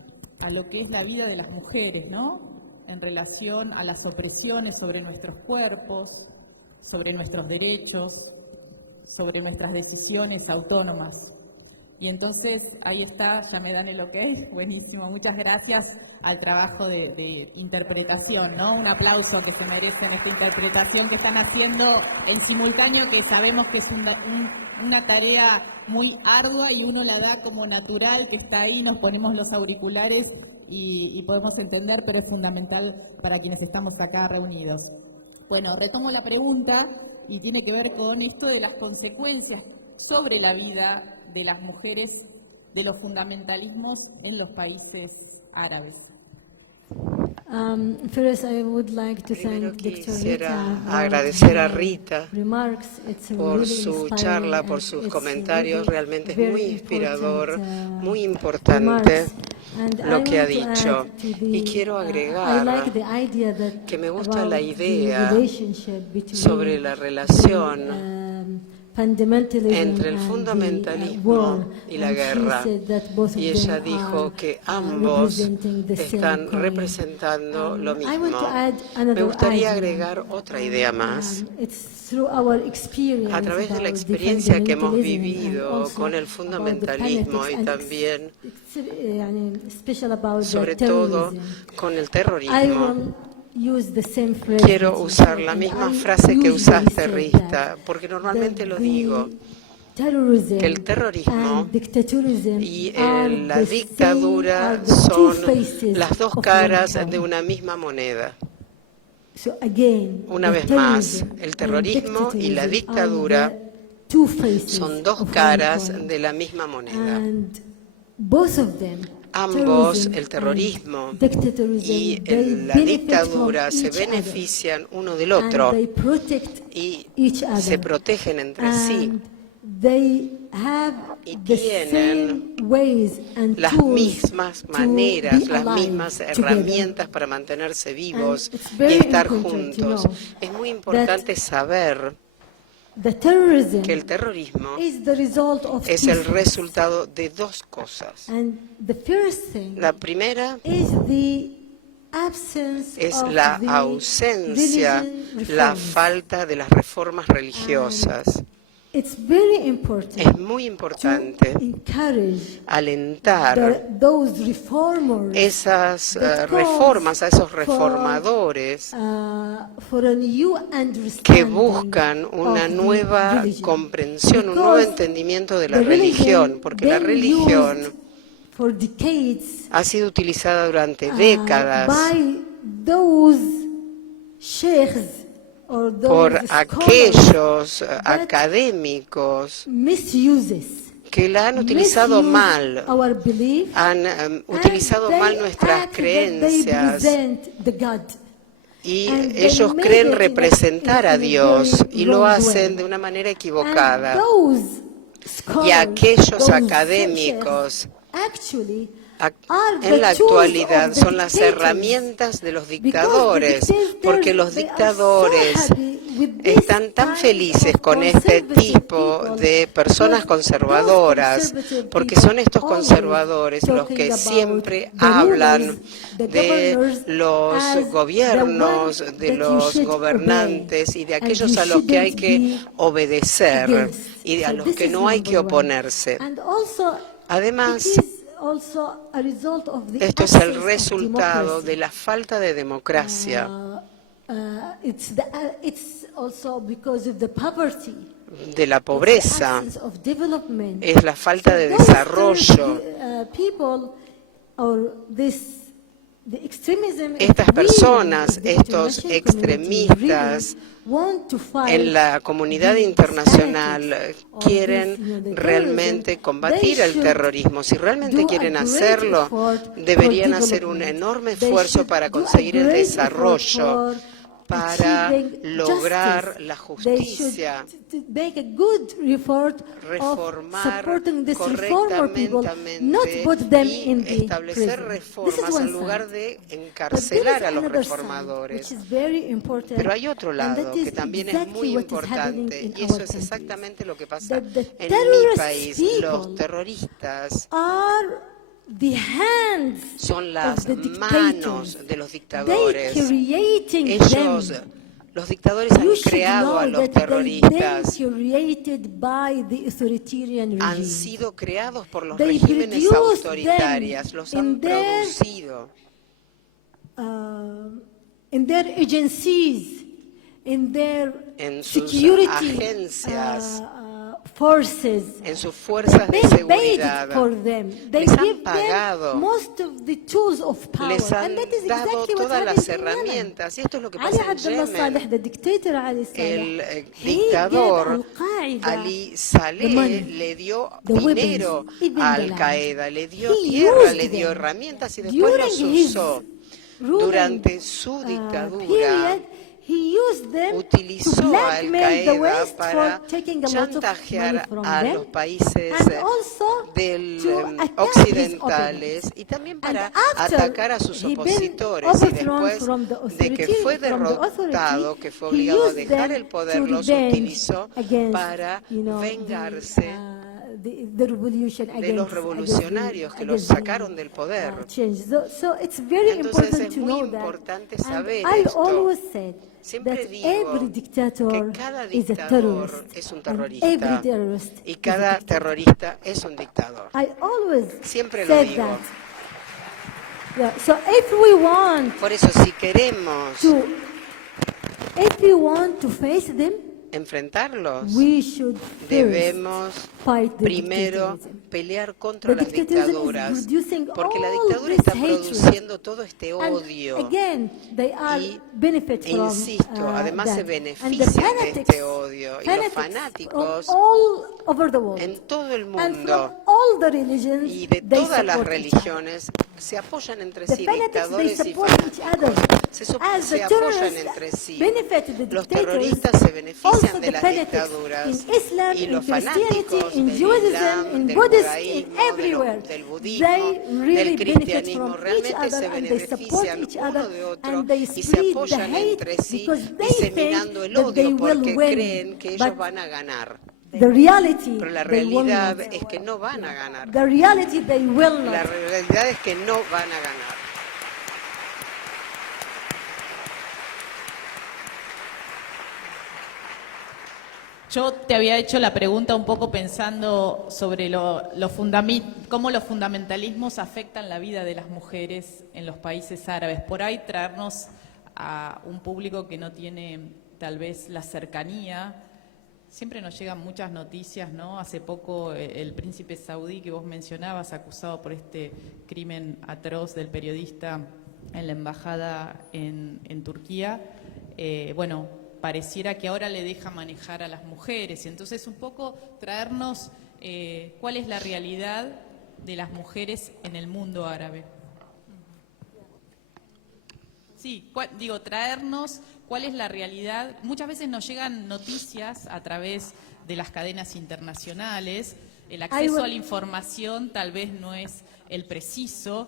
a lo que es la vida de las mujeres, ¿no? En relación a las opresiones sobre nuestros cuerpos, sobre nuestros derechos, sobre nuestras decisiones autónomas. Y entonces, ahí está, ya me dan el ok, buenísimo, muchas gracias al trabajo de interpretación, ¿no? Un aplauso que se merecen esta interpretación que están haciendo en simultáneo, que sabemos que es una tarea muy ardua y uno la da como natural, que está ahí, nos ponemos los auriculares y podemos entender, pero es fundamental para quienes estamos acá reunidos. Bueno, retomo la pregunta y tiene que ver con esto de las consecuencias sobre la vida de las mujeres de los fundamentalismos en los países árabes. First, I would like to Primero thank Dr. quisiera Rita agradecer a Rita remarks. It's por really su inspiring charla, por and sus it's comentarios. really Realmente es very muy inspirador, important, muy importante remarks. And lo I que ha want to dicho. add to the, Y quiero I agregar like the idea that que me gusta la about idea the relationship between sobre la relación fundamentalism entre el and fundamentalismo y la and she guerra. said that both of Y ella them dijo are, que ambos representing the same están coin. representando lo I want mismo. to add Me another gustaría idea. agregar otra idea más. It's through our experience A través de la about the experiencia que hemos fundamentalism vivido and also con el about the fundamentalismo fanatics y and también, especially about sobre the todo, terrorism. con el I terrorismo. will use the same phrase Quiero that you usar said, la and misma I frase que usually usaste, say Rita, that porque normalmente lo the digo, terrorism que el terrorismo and dictatorism y are la the dictadura are the two son faces las dos of caras one coin. de una misma moneda. So again, Una the vez más, terrorism el terrorismo and y la dictatorism dictadura are the two faces son dos of one caras coin. de la misma moneda. And both of them, Ambos, terrorism el terrorismo and dictatorism, y they la benefit dictadura from se each other, benefician uno del and otro they protect y each other. se protegen entre sí. And they have Y the tienen same ways and las tools mismas to maneras, be las alive mismas together. herramientas para mantenerse vivos And it's y very estar important to juntos. know Es muy importante saber The terrorism que el terrorismo is the result of es two el things. resultado de dos cosas. And the first thing La primera is the absence es of la the ausencia, religion la reforms. falta de las reformas religiosas. It's very important Es muy importante to encourage alentar those reformers esas that reformas, calls a esos for, reformadores for a new que understanding buscan una of the nueva religion. comprensión, un nuevo Because entendimiento de la the religión, porque la been religión used for decades ha sido utilizada durante décadas by those sheikhs or those por scholars aquellos that académicos misuses que la han utilizado misuse mal, our belief, han and utilizado they mal nuestras act that they creencias present the God. y And they ellos make creen it representar a in a Dios very y lo wrong hacen way. de una manera And equivocada. those Y scholars, aquellos those académicos sheikhs, actually ac- are the en la tools actualidad of the son las dictators. herramientas de los Because dictadores, the dictators, porque los they are so dictadores happy with this están tan kind felices of con este conservative tipo people, de personas because conservadoras, those conservative porque people son estos always conservadores los talking que about siempre the hablan rulers, the de governors los as the gobiernos, one de that you los should gobernantes y de obey, aquellos and you a los que hay shouldn't que be obedecer against. y a So los this que is no hay que number one. oponerse. And also, Además, it is also a result of the esto es el absence of resultado democracy. de la falta de democracia, It's also because of the poverty. de la It's the pobreza, absence of development. es la falta de Those desarrollo. people or the extremism is Estas real, personas, the estos international community extremistas really want to fight en la comunidad the internacional fanatics or quieren the realmente terrorism. combatir They el should terrorismo. Si realmente do a quieren great hacerlo, effort deberían for hacer un development. enorme They esfuerzo should para do a conseguir el great effort desarrollo, for para achieving lograr justice. la They should justicia, make a good effort of reformar supporting this reformer people, not correctamente put them y in the establecer prison. This is reformas one en lugar side. de But there encarcelar is a los another side, reformadores. which is very important, Pero hay otro and lado that is que también es exactly muy what is happening importante in y eso our es country. exactamente lo que pasa That the en mi terrorist país. Los people terroristas are the hands son of las the manos dictators. de los They dictadores. creating Ellos, them. los dictadores han You should creado a know los that they terroristas, been created by the authoritarian han regime. sido creados por los They regímenes produced autoritarios, them los in han their, producido in their agencies, in their en sus security agencias, en sus fuerzas de seguridad. Les han pagado, les han dado todas las herramientas. Y esto es lo que pasa en Yemen. El dictador Ali Saleh le dio dinero a Al-Qaeda, le dio tierra, le dio herramientas y después los usó. Durante su dictadura, utilizó a Al-Qaeda para chantajear a los países occidentales y también para atacar a sus opositores. Y después de que fue derrotado, que fue obligado a dejar el poder, los utilizó para vengarse de los revolucionarios que los sacaron del poder. Entonces es muy importante saber esto. Siempre digo que cada dictador es un terrorista y cada terrorista es un dictador. Siempre lo digo. Por eso, si queremos enfrentarlos, debemos primero pelear contra las dictaduras, porque la dictadura está produciendo todo este odio y, insisto, además se benefician de este odio, y los fanáticos en todo el mundo y de todas las religiones se apoyan entre sí, dictadores y fanáticos, se apoyan entre sí. Los terroristas se benefician de las dictaduras y los fanáticos del Islam, del judaísmo, del budismo, del cristianismo, realmente se benefician uno de otro y se apoyan entre sí, diseminando el odio porque creen que ellos van a ganar. Pero la realidad es que no van a ganar. La realidad es que no van a ganar. Yo te había hecho la pregunta un poco pensando sobre cómo los fundamentalismos afectan la vida de las mujeres en los países árabes. Por ahí traernos a un público que no tiene tal vez la cercanía. Siempre nos llegan muchas noticias, ¿no? Hace poco el príncipe saudí que vos mencionabas, acusado por este crimen atroz del periodista en la embajada en Turquía, pareciera que ahora le deja manejar a las mujeres. Entonces, un poco traernos cuál es la realidad de las mujeres en el mundo árabe. Sí, traernos cuál es la realidad. Muchas veces nos llegan noticias a través de las cadenas internacionales. El acceso a la información tal vez no es el preciso,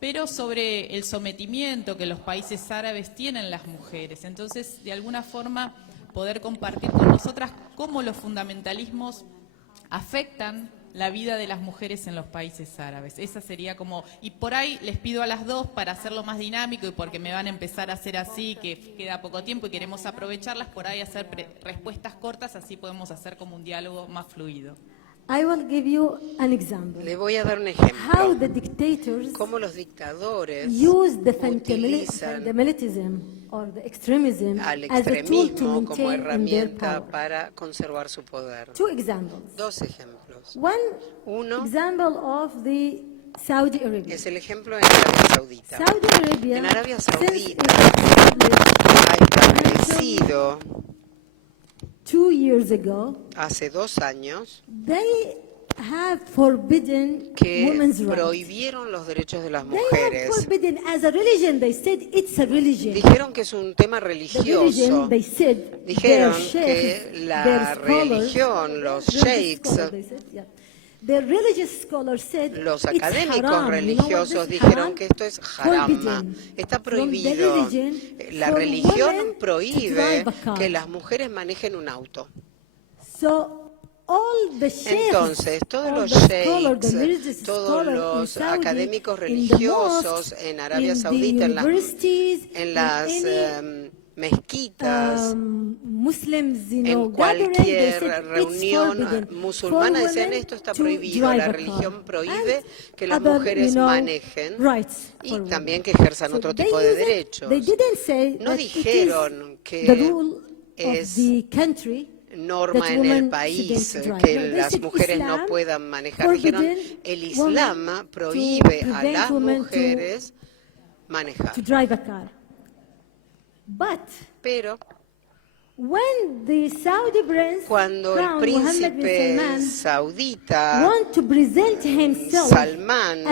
pero sobre el sometimiento que los países árabes tienen las mujeres. Entonces, de alguna forma, poder compartir con nosotras cómo los fundamentalismos afectan la vida de las mujeres en los países árabes. Esa sería como, y por ahí les pido a las dos para hacerlo más dinámico y porque me van a empezar a hacer así, que queda poco tiempo y queremos aprovecharlas, por ahí hacer respuestas cortas, así podemos hacer como un diálogo más fluido. Le voy a dar un ejemplo. Cómo los dictadores utilizan al extremismo como herramienta para conservar su poder. Dos ejemplos. Uno es el ejemplo en Arabia Saudita. En Arabia Saudita ha establecido hace 2 años que prohibieron los derechos de las mujeres. Dijeron que es un tema religioso. Dijeron que la religión, los sheikhs, los académicos religiosos dijeron que esto es haram, está prohibido. La religión prohíbe que las mujeres manejen un auto. Entonces, todos los sheikhs, todos los académicos religiosos en Arabia Saudita, en las mezquitas, en cualquier reunión musulmana, decían esto está prohibido, la religión prohíbe que las mujeres manejen y también que ejerzan otro tipo de derechos. No dijeron que es norma en el país que las mujeres no puedan manejar. Dijeron, el Islam prohíbe a las mujeres manejar. Pero cuando el príncipe saudita Salmán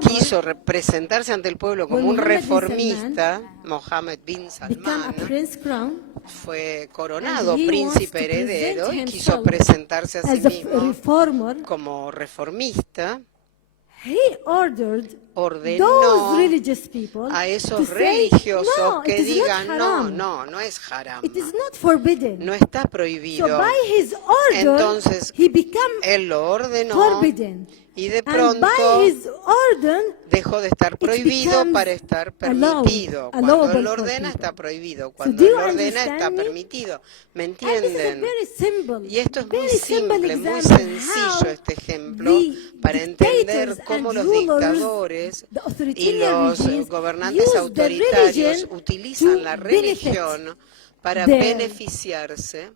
quiso presentarse ante el pueblo como un reformista, Mohammed bin Salman fue coronado príncipe heredero y quiso presentarse a sí mismo como reformista. Ordenó a esos religiosos que digan, no es haram, no está prohibido. Entonces, él lo ordenó y de pronto dejó de estar prohibido para estar permitido. Cuando él ordena, está prohibido. Cuando él ordena, está permitido. ¿Me entienden? Y esto es muy simple, muy sencillo este ejemplo para entender cómo los dictadores y los gobernantes autoritarios utilizan la religión para beneficiarse,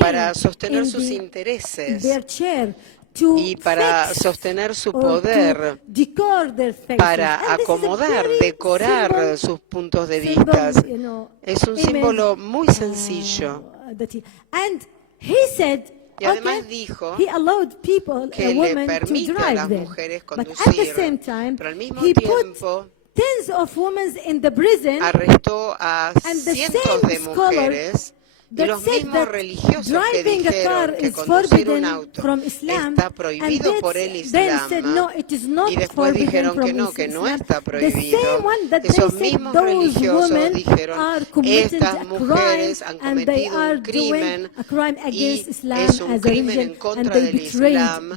para sostener sus intereses y para sostener su poder, para acomodar, decorar sus puntos de vista. Es un símbolo muy sencillo. Y además dijo que le permite a las mujeres conducir, pero al mismo tiempo arrestó a cientos de mujeres. Y los mismos religiosos que dijeron que conducir un auto está prohibido por el Islam, y después dijeron que no está prohibido. Esos mismos religiosos dijeron, estas mujeres han cometido un crimen y es un crimen en contra del Islam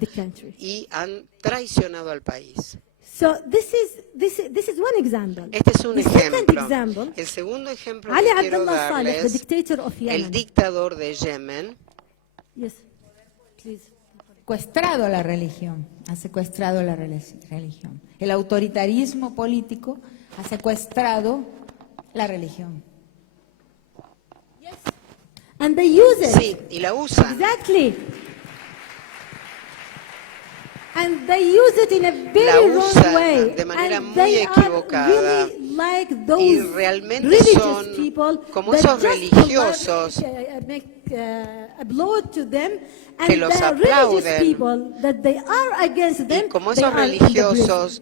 y han traicionado al país. This is one example. Este es un ejemplo. El segundo ejemplo que quiero darles, el dictador de Yemen, secuestrado la religión, ha secuestrado la religión. El autoritarismo político ha secuestrado la religión. And they use it. Sí, y la usan. Exactly. And they use it in a very wrong way. De manera and muy they equivocada. Are really like Y those realmente son people como that esos just religiosos applaud to them, and que los the religious aplauden. people that they are against them, Y como they esos are in the prison. religiosos,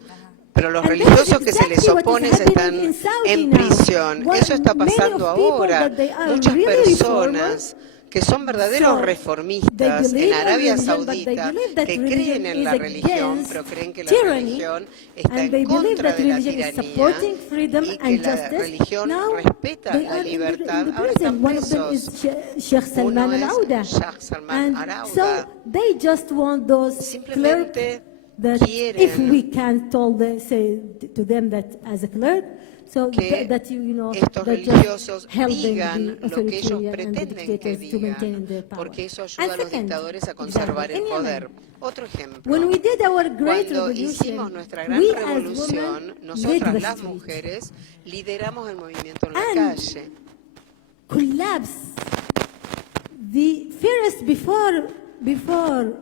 pero los And that is religiosos que se les exactly what oponen is happening están in Saudi en now. prisión. What Eso está many of pasando people ahora. that they are Muchas really personas que son verdaderos So, reformistas they believe en Arabia in religion, but they Saudita, believe that que religion creen en is la religión, against pero creen que la tyranny, religión está and they en believe contra that de la religion is tiranía supporting freedom y que and la justice. religión Now, respeta they la are in libertad. the Ahora están prison. One of them is presos. Sheikh Salman Uno es al-Auda. Sheikh Salman And al-Auda. so they just want those clerks Simplemente that quieren if we can say to them that as a clerk, so que that you know estos that just religiosos helping digan the lo que ellos authoritarian and the pretenden que dictators to maintain digan, their power. porque eso ayuda And a los second dictadores a conservar el example, in poder. Yemen, Otro ejemplo, when we did our great cuando revolution, hicimos nuestra gran we as revolución, women led nosotras the las street. mujeres lideramos el movimiento en la And calle. Collapse the first before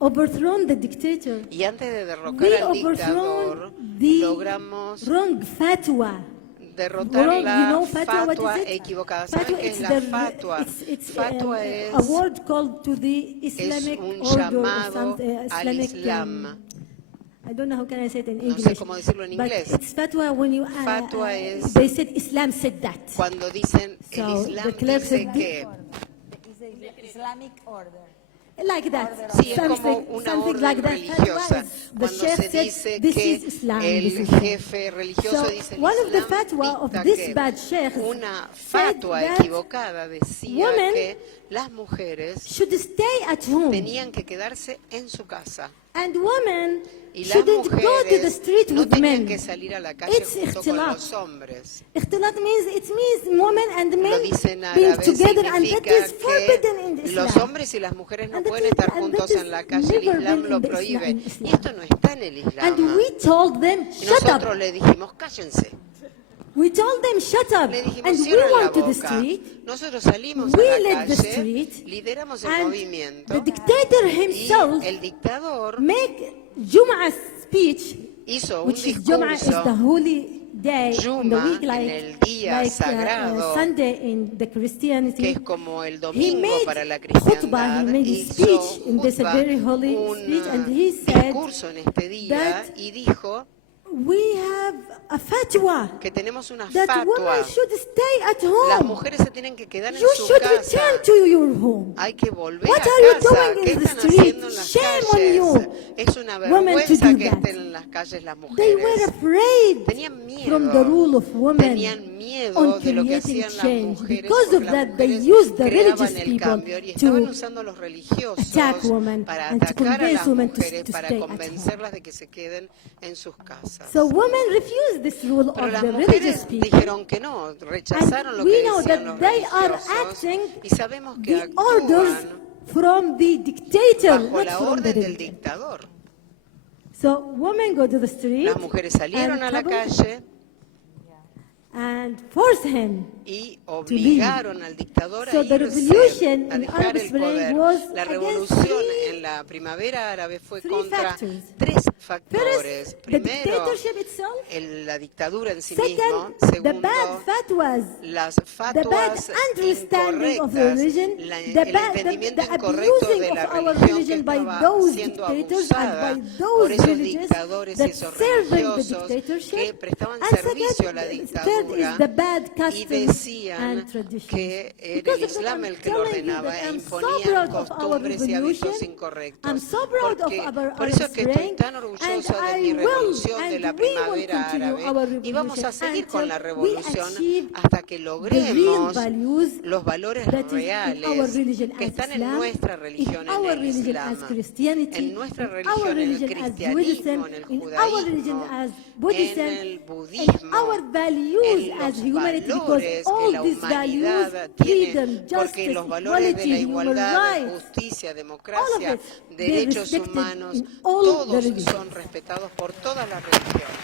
overthrown the dictator. Y antes de derrocar We al dictador, overthrown the logramos wrong fatwa. derrotar Wrong, la you know, fatwa, what fatua is it? equivocada. Fatwa, ¿Saben qué es it's la the- fatua? It's Fatua es a word called to the Islamic un order or llamado something, al Islamic. Islam. I don't know how can I say it in No English. sé cómo decirlo en but inglés. it's fatwa when you. Fatua es they said Islam said that. Cuando dicen el So, Islam the clerk dice said que, Islamic order. Like that. sí, es como una something orden like that. religiosa. Fatwa is- the Cuando sheikh se said, dice this que is Islam, el this is Islam. jefe religioso So, dice el one of the Islam fatwa of dicta this que bad sheikh una said fatua that equivocada decía women que las mujeres should stay at home. tenían que quedarse en su casa. And women Y las shouldn't go to the mujeres street no with tenían men. que salir a la calle It's junto con ikhtilat. los hombres. Ikhtilat means women and Lo men dicen being árabes, together, and that significa is forbidden in que Islam. los hombres y las mujeres no And that pueden is- estar and juntos that is en la calle, el never Islam been lo in the prohíbe. in Y Islam. esto no está en el Islam. And we told them, Y shut nosotros up. le dijimos, cállense. We told them, shut up, Le dijimos, and we cierren la went to the boca. street. Nosotros salimos We a la led the calle, street, lideramos el and movimiento the dictator y himself el dictador make Jum'ah speech, hizo un which is Jum'ah is the discurso, holy day in the Juma, week, en like, el día sagrado, Sunday in the Christianity. que es como el He domingo made para la khutbah, cristiandad, he made a hizo speech in this khutbah, very holy speech, and he said discurso en este día that y dijo we have a fatwa que tenemos una that fatua. women should stay at Las home. mujeres se tienen que quedar en You su should casa. return to your home. Hay que volver What a are you casa. doing ¿Qué in the están street? haciendo en las Shame on calles? you, Es una women, to vergüenza do que that. estén en las calles las They were mujeres. afraid Tenían miedo. from the rule of women Tenían miedo on de lo que creating hacían las change. mujeres. Because Porque of las that, they mujeres used the creaban religious el people cambio y estaban to usando a los religiosos attack women para and to atacar a convince las women to mujeres, para stay at convencerlas de que se queden en sus casas. So women refused this rule Pero of las the religious mujeres people. dijeron que no, rechazaron lo we que know decían that los they are religiosos acting y sabemos que the orders actúan from the dictator, bajo not la from the orden del religion. dictador. So women go to the street Las mujeres salieron and a la trouble- calle and force him. y obligaron al dictador a So the irse, revolution a in dejar Arab el Spring poder. was La against revolución three- en la primavera árabe fue three contra factors. tres factores. First, the Primero, dictatorship itself. la dictadura en sí Second, mismo. the Segundo, bad fatwas. las The bad fatuas understanding of the incorrectas, religion, el the entendimiento the incorrecto abusing de la of our religión que religion by estaba those siendo dictators abusada and by por those esos religious dictadores y that esos serving the religiosos que dictatorship. prestaban And servicio a la third dictadura is the bad y customs decían and traditions. que era Because el of that, Islam I'm el que lo telling you ordenaba that e I'm so imponían proud of our costumbres y hábitos revolution. incorrectos. I'm so proud of Por eso es que estoy tan orgullosa de mi revolución de la primavera árabe y vamos a seguir con la revolución hasta que logremos los valores reales que están en nuestra religión, en el Islam, en nuestra religión, en el cristianismo, en el judaísmo, en el budismo, en los valores que la humanidad tiene, porque los valores de la igualdad, de justicia, democracia, derechos humanos, todos son respetados por todas las religiones.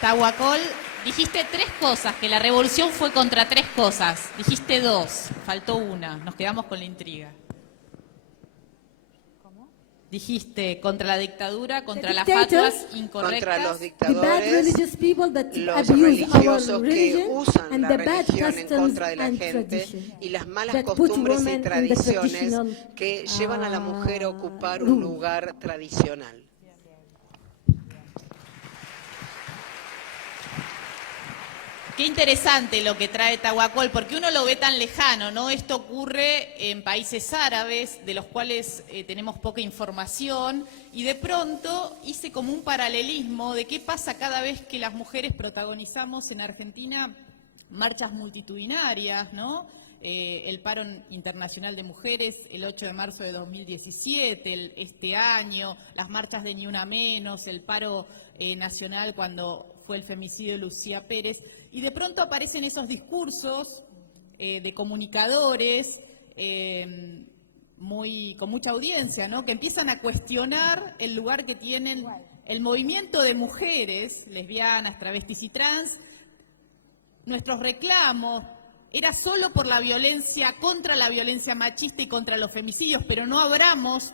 Tahuacol, dijiste tres cosas, que la revolución fue contra tres cosas. Dijiste dos, faltó una, nos quedamos con la intriga. ¿Cómo? Dijiste contra la dictadura, contra las fatuas incorrectas. Contra los The bad dictadores, religious people that los abuse religiosos our que religion usan and la the bad religión en customs contra de la and gente tradition y las malas that put costumbres women y in the tradiciones traditional, que llevan a la mujer a ocupar un rule. lugar tradicional. Qué interesante lo que trae Tahuacol, porque uno lo ve tan lejano, ¿no? Esto ocurre en países árabes, de los cuales tenemos poca información, y de pronto hice como un paralelismo de qué pasa cada vez que las mujeres protagonizamos en Argentina marchas multitudinarias, ¿no? El paro internacional de mujeres, el 8 de marzo de 2017, este año, las marchas de Ni Una Menos, el paro nacional cuando fue el femicidio de Lucía Pérez, y de pronto aparecen esos discursos de comunicadores con mucha audiencia, ¿no? Que empiezan a cuestionar el lugar que tienen el movimiento de mujeres, lesbianas, travestis y trans. Nuestros reclamos era solo por la violencia, contra la violencia machista y contra los femicidios, pero no abramos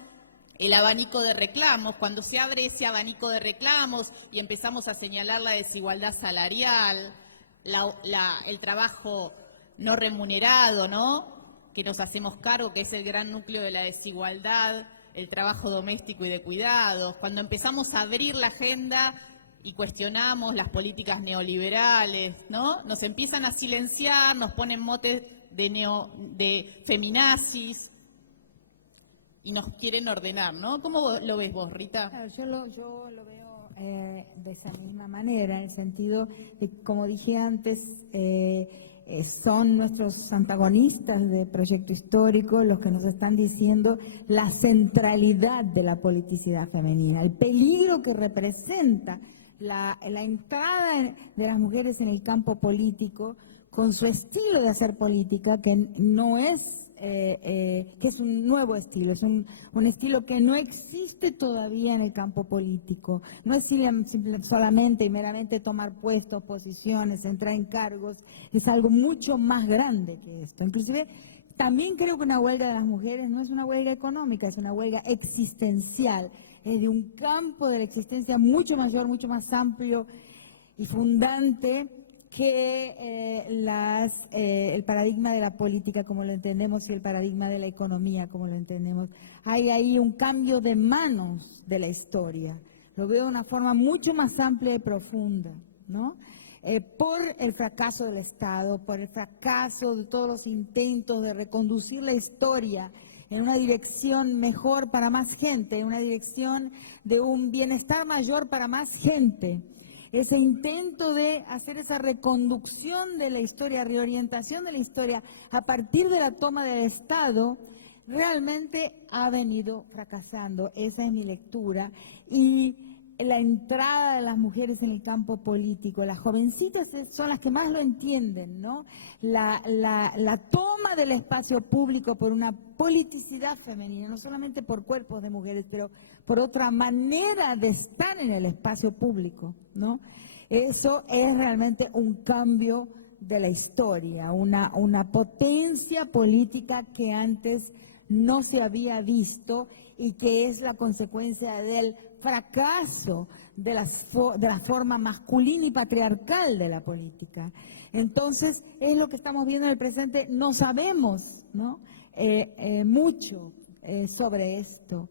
el abanico de reclamos. Cuando se abre ese abanico de reclamos y empezamos a señalar la desigualdad salarial, el trabajo no remunerado, ¿no? Que nos hacemos cargo, que es el gran núcleo de la desigualdad, el trabajo doméstico y de cuidados. Cuando empezamos a abrir la agenda y cuestionamos las políticas neoliberales, ¿no? Nos empiezan a silenciar, nos ponen motes de feminazis y nos quieren ordenar, ¿no? ¿Cómo lo ves vos, Rita? Claro, yo lo veo de esa misma manera, en el sentido de, como dije antes, son nuestros antagonistas del proyecto histórico los que nos están diciendo la centralidad de la politicidad femenina, el peligro que representa la entrada de las mujeres en el campo político con su estilo de hacer política, que no es que es un nuevo estilo, es un estilo que no existe todavía en el campo político. No es solamente y meramente tomar puestos, posiciones, entrar en cargos, es algo mucho más grande que esto. Inclusive, también creo que una huelga de las mujeres no es una huelga económica, es una huelga existencial, es de un campo de la existencia mucho mayor, mucho más amplio y fundante que el paradigma de la política como lo entendemos y el paradigma de la economía como lo entendemos. Hay ahí un cambio de manos de la historia. Lo veo de una forma mucho más amplia y profunda, ¿no? Por el fracaso del Estado, por el fracaso de todos los intentos de reconducir la historia en una dirección mejor para más gente, en una dirección de un bienestar mayor para más gente. Ese intento de hacer esa reconducción de la historia, reorientación de la historia a partir de la toma del Estado, realmente ha venido fracasando. Esa es mi lectura. Y la entrada de las mujeres en el campo político, las jovencitas son las que más lo entienden, ¿no? La toma del espacio público por una politicidad femenina, no solamente por cuerpos de mujeres, pero por otra manera de estar en el espacio público, ¿no? Eso es realmente un cambio de la historia, una potencia política que antes no se había visto y que es la consecuencia del fracaso de la forma masculina y patriarcal de la política. Entonces, es lo que estamos viendo en el presente. No sabemos, ¿no? Mucho sobre esto,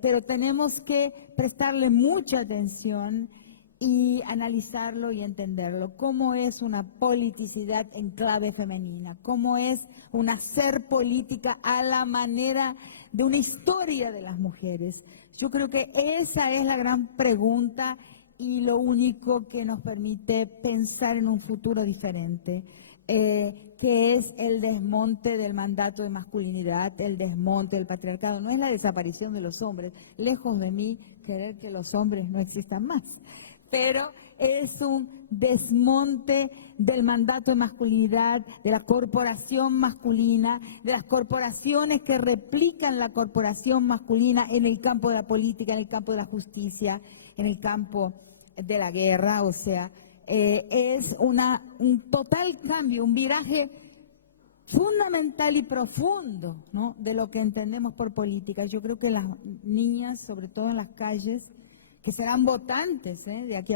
pero tenemos que prestarle mucha atención y analizarlo y entenderlo. Cómo es una politicidad en clave femenina, cómo es un hacer política a la manera de una historia de las mujeres. Yo creo que esa es la gran pregunta y lo único que nos permite pensar en un futuro diferente, que es el desmonte del mandato de masculinidad, el desmonte del patriarcado. No es la desaparición de los hombres, lejos de mí querer que los hombres no existan más, pero es un desmonte del mandato de masculinidad, de la corporación masculina, de las corporaciones que replican la corporación masculina en el campo de la política, en el campo de la justicia, en el campo de la guerra. O sea, es un total cambio, un viraje fundamental y profundo, ¿no?, de lo que entendemos por política. Yo creo que las niñas, sobre todo en las calles, que serán votantes, de aquí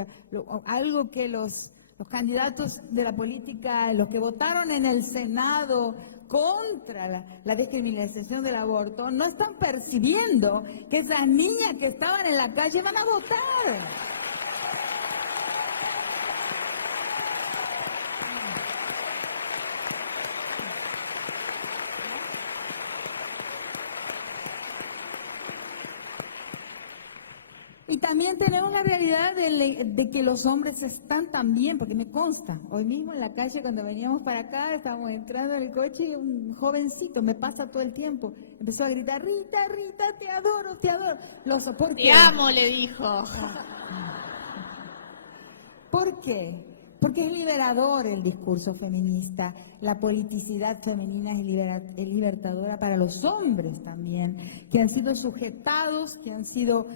algo que los candidatos de la política, los que votaron en el Senado contra la descriminalización del aborto, no están percibiendo que esas niñas que estaban en la calle van a votar. Y también tenemos la realidad de que los hombres están también, porque me consta, hoy mismo en la calle cuando veníamos para acá, estábamos entrando en el coche y un jovencito, me pasa todo el tiempo, empezó a gritar, Rita, Rita, te adoro, te adoro. Lo soporto. Te amo, le dijo. ¿Por qué? Porque es liberador el discurso feminista, la politicidad femenina es libertadora para los hombres también, que han sido sujetados, que han sido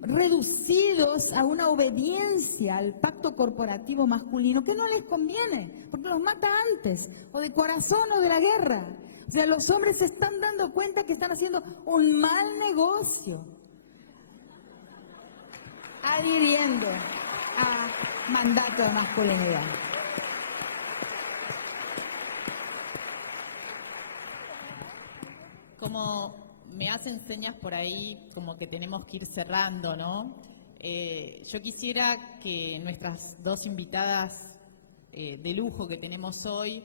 reducidos a una obediencia al pacto corporativo masculino que no les conviene, porque los mata antes, o de corazón o de la guerra. O sea, los hombres se están dando cuenta que están haciendo un mal negocio, adhiriendo a mandato de masculinidad. Como me hacen señas por ahí, como que tenemos que ir cerrando, ¿no? Yo quisiera que nuestras dos invitadas de lujo que tenemos hoy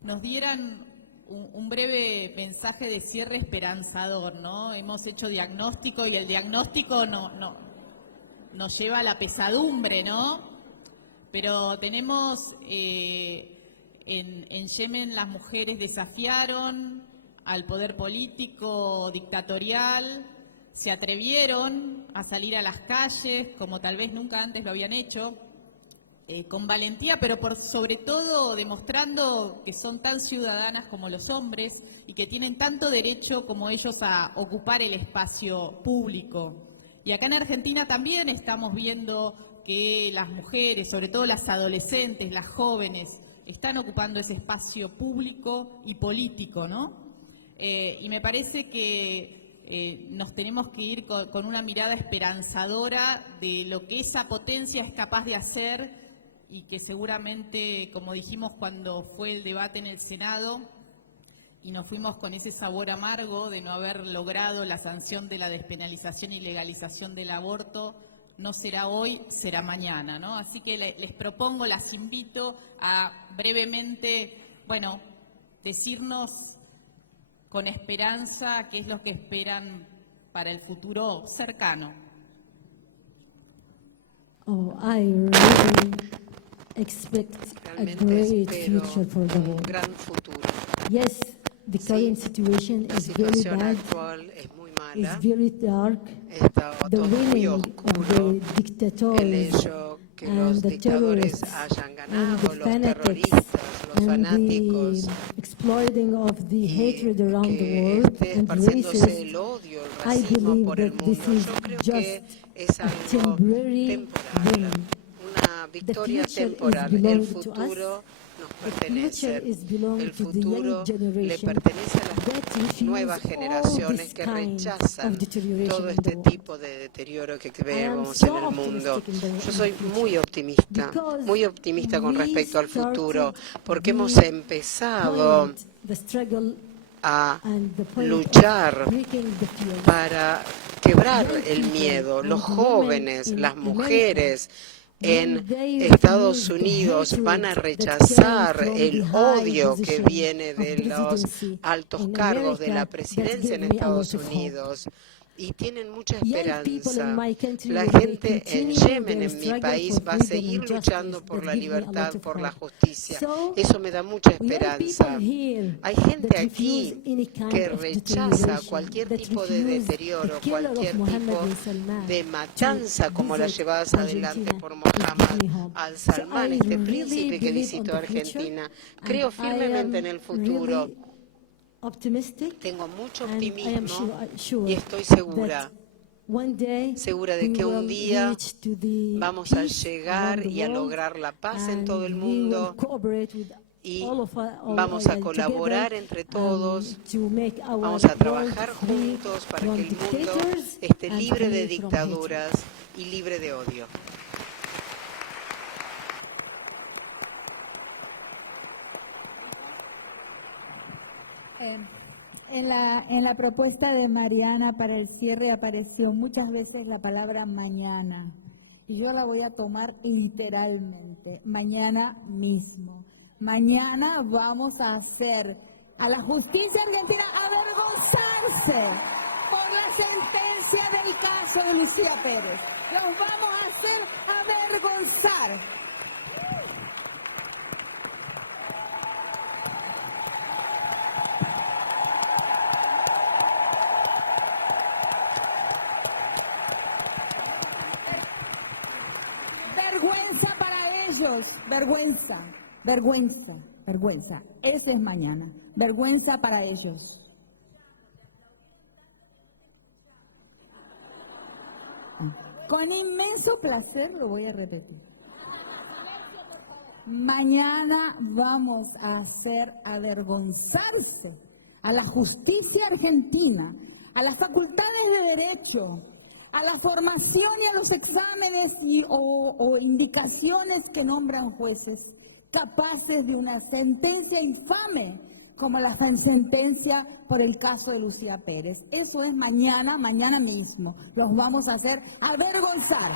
nos dieran un breve mensaje de cierre esperanzador, ¿no? Hemos hecho diagnóstico y el diagnóstico nos lleva a la pesadumbre, ¿no? Pero tenemos, en Yemen las mujeres desafiaron al poder político dictatorial, se atrevieron a salir a las calles como tal vez nunca antes lo habían hecho, con valentía, pero sobre todo demostrando que son tan ciudadanas como los hombres y que tienen tanto derecho como ellos a ocupar el espacio público. Y acá en Argentina también estamos viendo que las mujeres, sobre todo las adolescentes, las jóvenes, están ocupando ese espacio público y político, ¿no? Y me parece que nos tenemos que ir con una mirada esperanzadora de lo que esa potencia es capaz de hacer y que seguramente, como dijimos cuando fue el debate en el Senado, y nos fuimos con ese sabor amargo de no haber logrado la sanción de la despenalización y legalización del aborto, no será hoy, será mañana, ¿no? Así que les propongo, las invito a brevemente, bueno, decirnos con esperanza qué es lo que esperan para el futuro cercano. Oh, I really expect a great future for the world. Un gran futuro. Yes, the current situation La is very situación bad. actual es muy mala. It's very dark. Está The todo muy winning of oscuro. the dictators El hecho que los and the dictadores terrorists hayan and ganado, the los fanatics terroristas, los and fanáticos, the exploiting of the y hatred around the que world esté and esparciéndose racism. el odio, el I racismo believe por el that mundo. this is Yo creo just que es a algo temporary temporal, win. una victoria future is temporal. El belong to futuro nos The pertenece. future is belong El to the young futuro le generation pertenece a that las refuse nuevas all generaciones this que kind rechazan of deterioration todo in este the world. tipo de deterioro que I am vemos so en el mundo. optimistic in Yo soy the future muy optimista con we respecto al futuro, started porque hemos the empezado point, the struggle a and the point luchar of breaking the fear. para quebrar Young el people miedo. Los and women jóvenes, in las America, mujeres en when they Estados refuse the Unidos hatred van a that rechazar came from el the high odio que position viene of de los presidency altos in cargos de la America, presidencia that en gave me a lot Estados of hope. Unidos. Y tienen mucha Young people in esperanza. my country, La when they gente en continue Yemen, their en mi struggle país, for va a freedom seguir and luchando justice, por that la give me a lot libertad, of por la hope. justicia. So, Eso me da mucha young esperanza. people here Hay gente that aquí refuse any kind que of rechaza deterioration, cualquier that tipo de refuse deterioro, the killer of cualquier Mohammed tipo bin Salman de matanza to como las visit llevadas adelante Argentina. por It Mohammed gives me hope. al-Salman, So I este really príncipe que believe visitó on the future, Argentina. and Creo I firmemente am en el futuro. really optimistic, Tengo mucho and I am optimismo sure y estoy segura that one day segura de we que un will día reach to the vamos a peace llegar around the y a world, lograr la paz en and todo el we mundo will cooperate with y all of us, vamos a colaborar entre todos, vamos a trabajar juntos para que el mundo esté libre de dictaduras y libre de odio. En la propuesta de Mariana para el cierre apareció muchas veces la palabra mañana, y yo la voy a tomar literalmente, mañana mismo. Mañana vamos a hacer a la justicia argentina avergonzarse por la sentencia del caso de Lucía Pérez. Los vamos a hacer avergonzar. Vergüenza para ellos, vergüenza. Ese es mañana, vergüenza para ellos. Con inmenso placer lo voy a repetir. Mañana vamos a hacer avergonzarse a la justicia argentina, a las facultades de derecho, a la formación y a los exámenes o indicaciones que nombran jueces capaces de una sentencia infame como la sentencia por el caso de Lucía Pérez. Eso es mañana mismo. Los vamos a hacer avergonzar.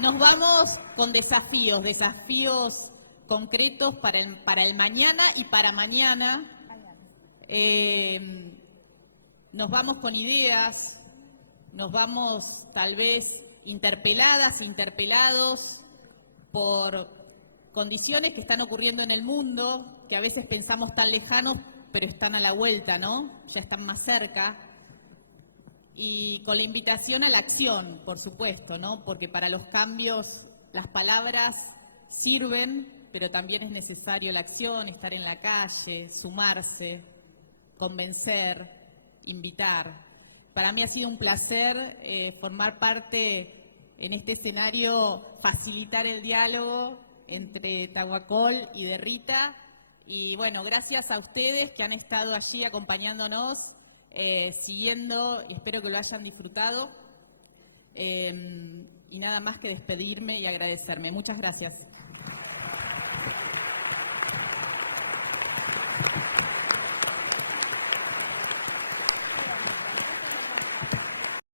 Nos vamos con desafíos concretos para el mañana y para mañana. Nos vamos con ideas, nos vamos tal vez interpeladas, interpelados por condiciones que están ocurriendo en el mundo, que a veces pensamos tan lejanos, pero están a la vuelta, ¿no? Ya están más cerca. Y con la invitación a la acción, por supuesto, ¿no? Porque para los cambios las palabras sirven, pero también es necesario la acción, estar en la calle, sumarse, convencer, invitar. Para mí ha sido un placer formar parte en este escenario, facilitar el diálogo entre Tahuacol y de Rita. Y bueno, gracias a ustedes que han estado allí acompañándonos, siguiendo, y espero que lo hayan disfrutado. Y nada más que despedirme y agradecerme. Muchas gracias.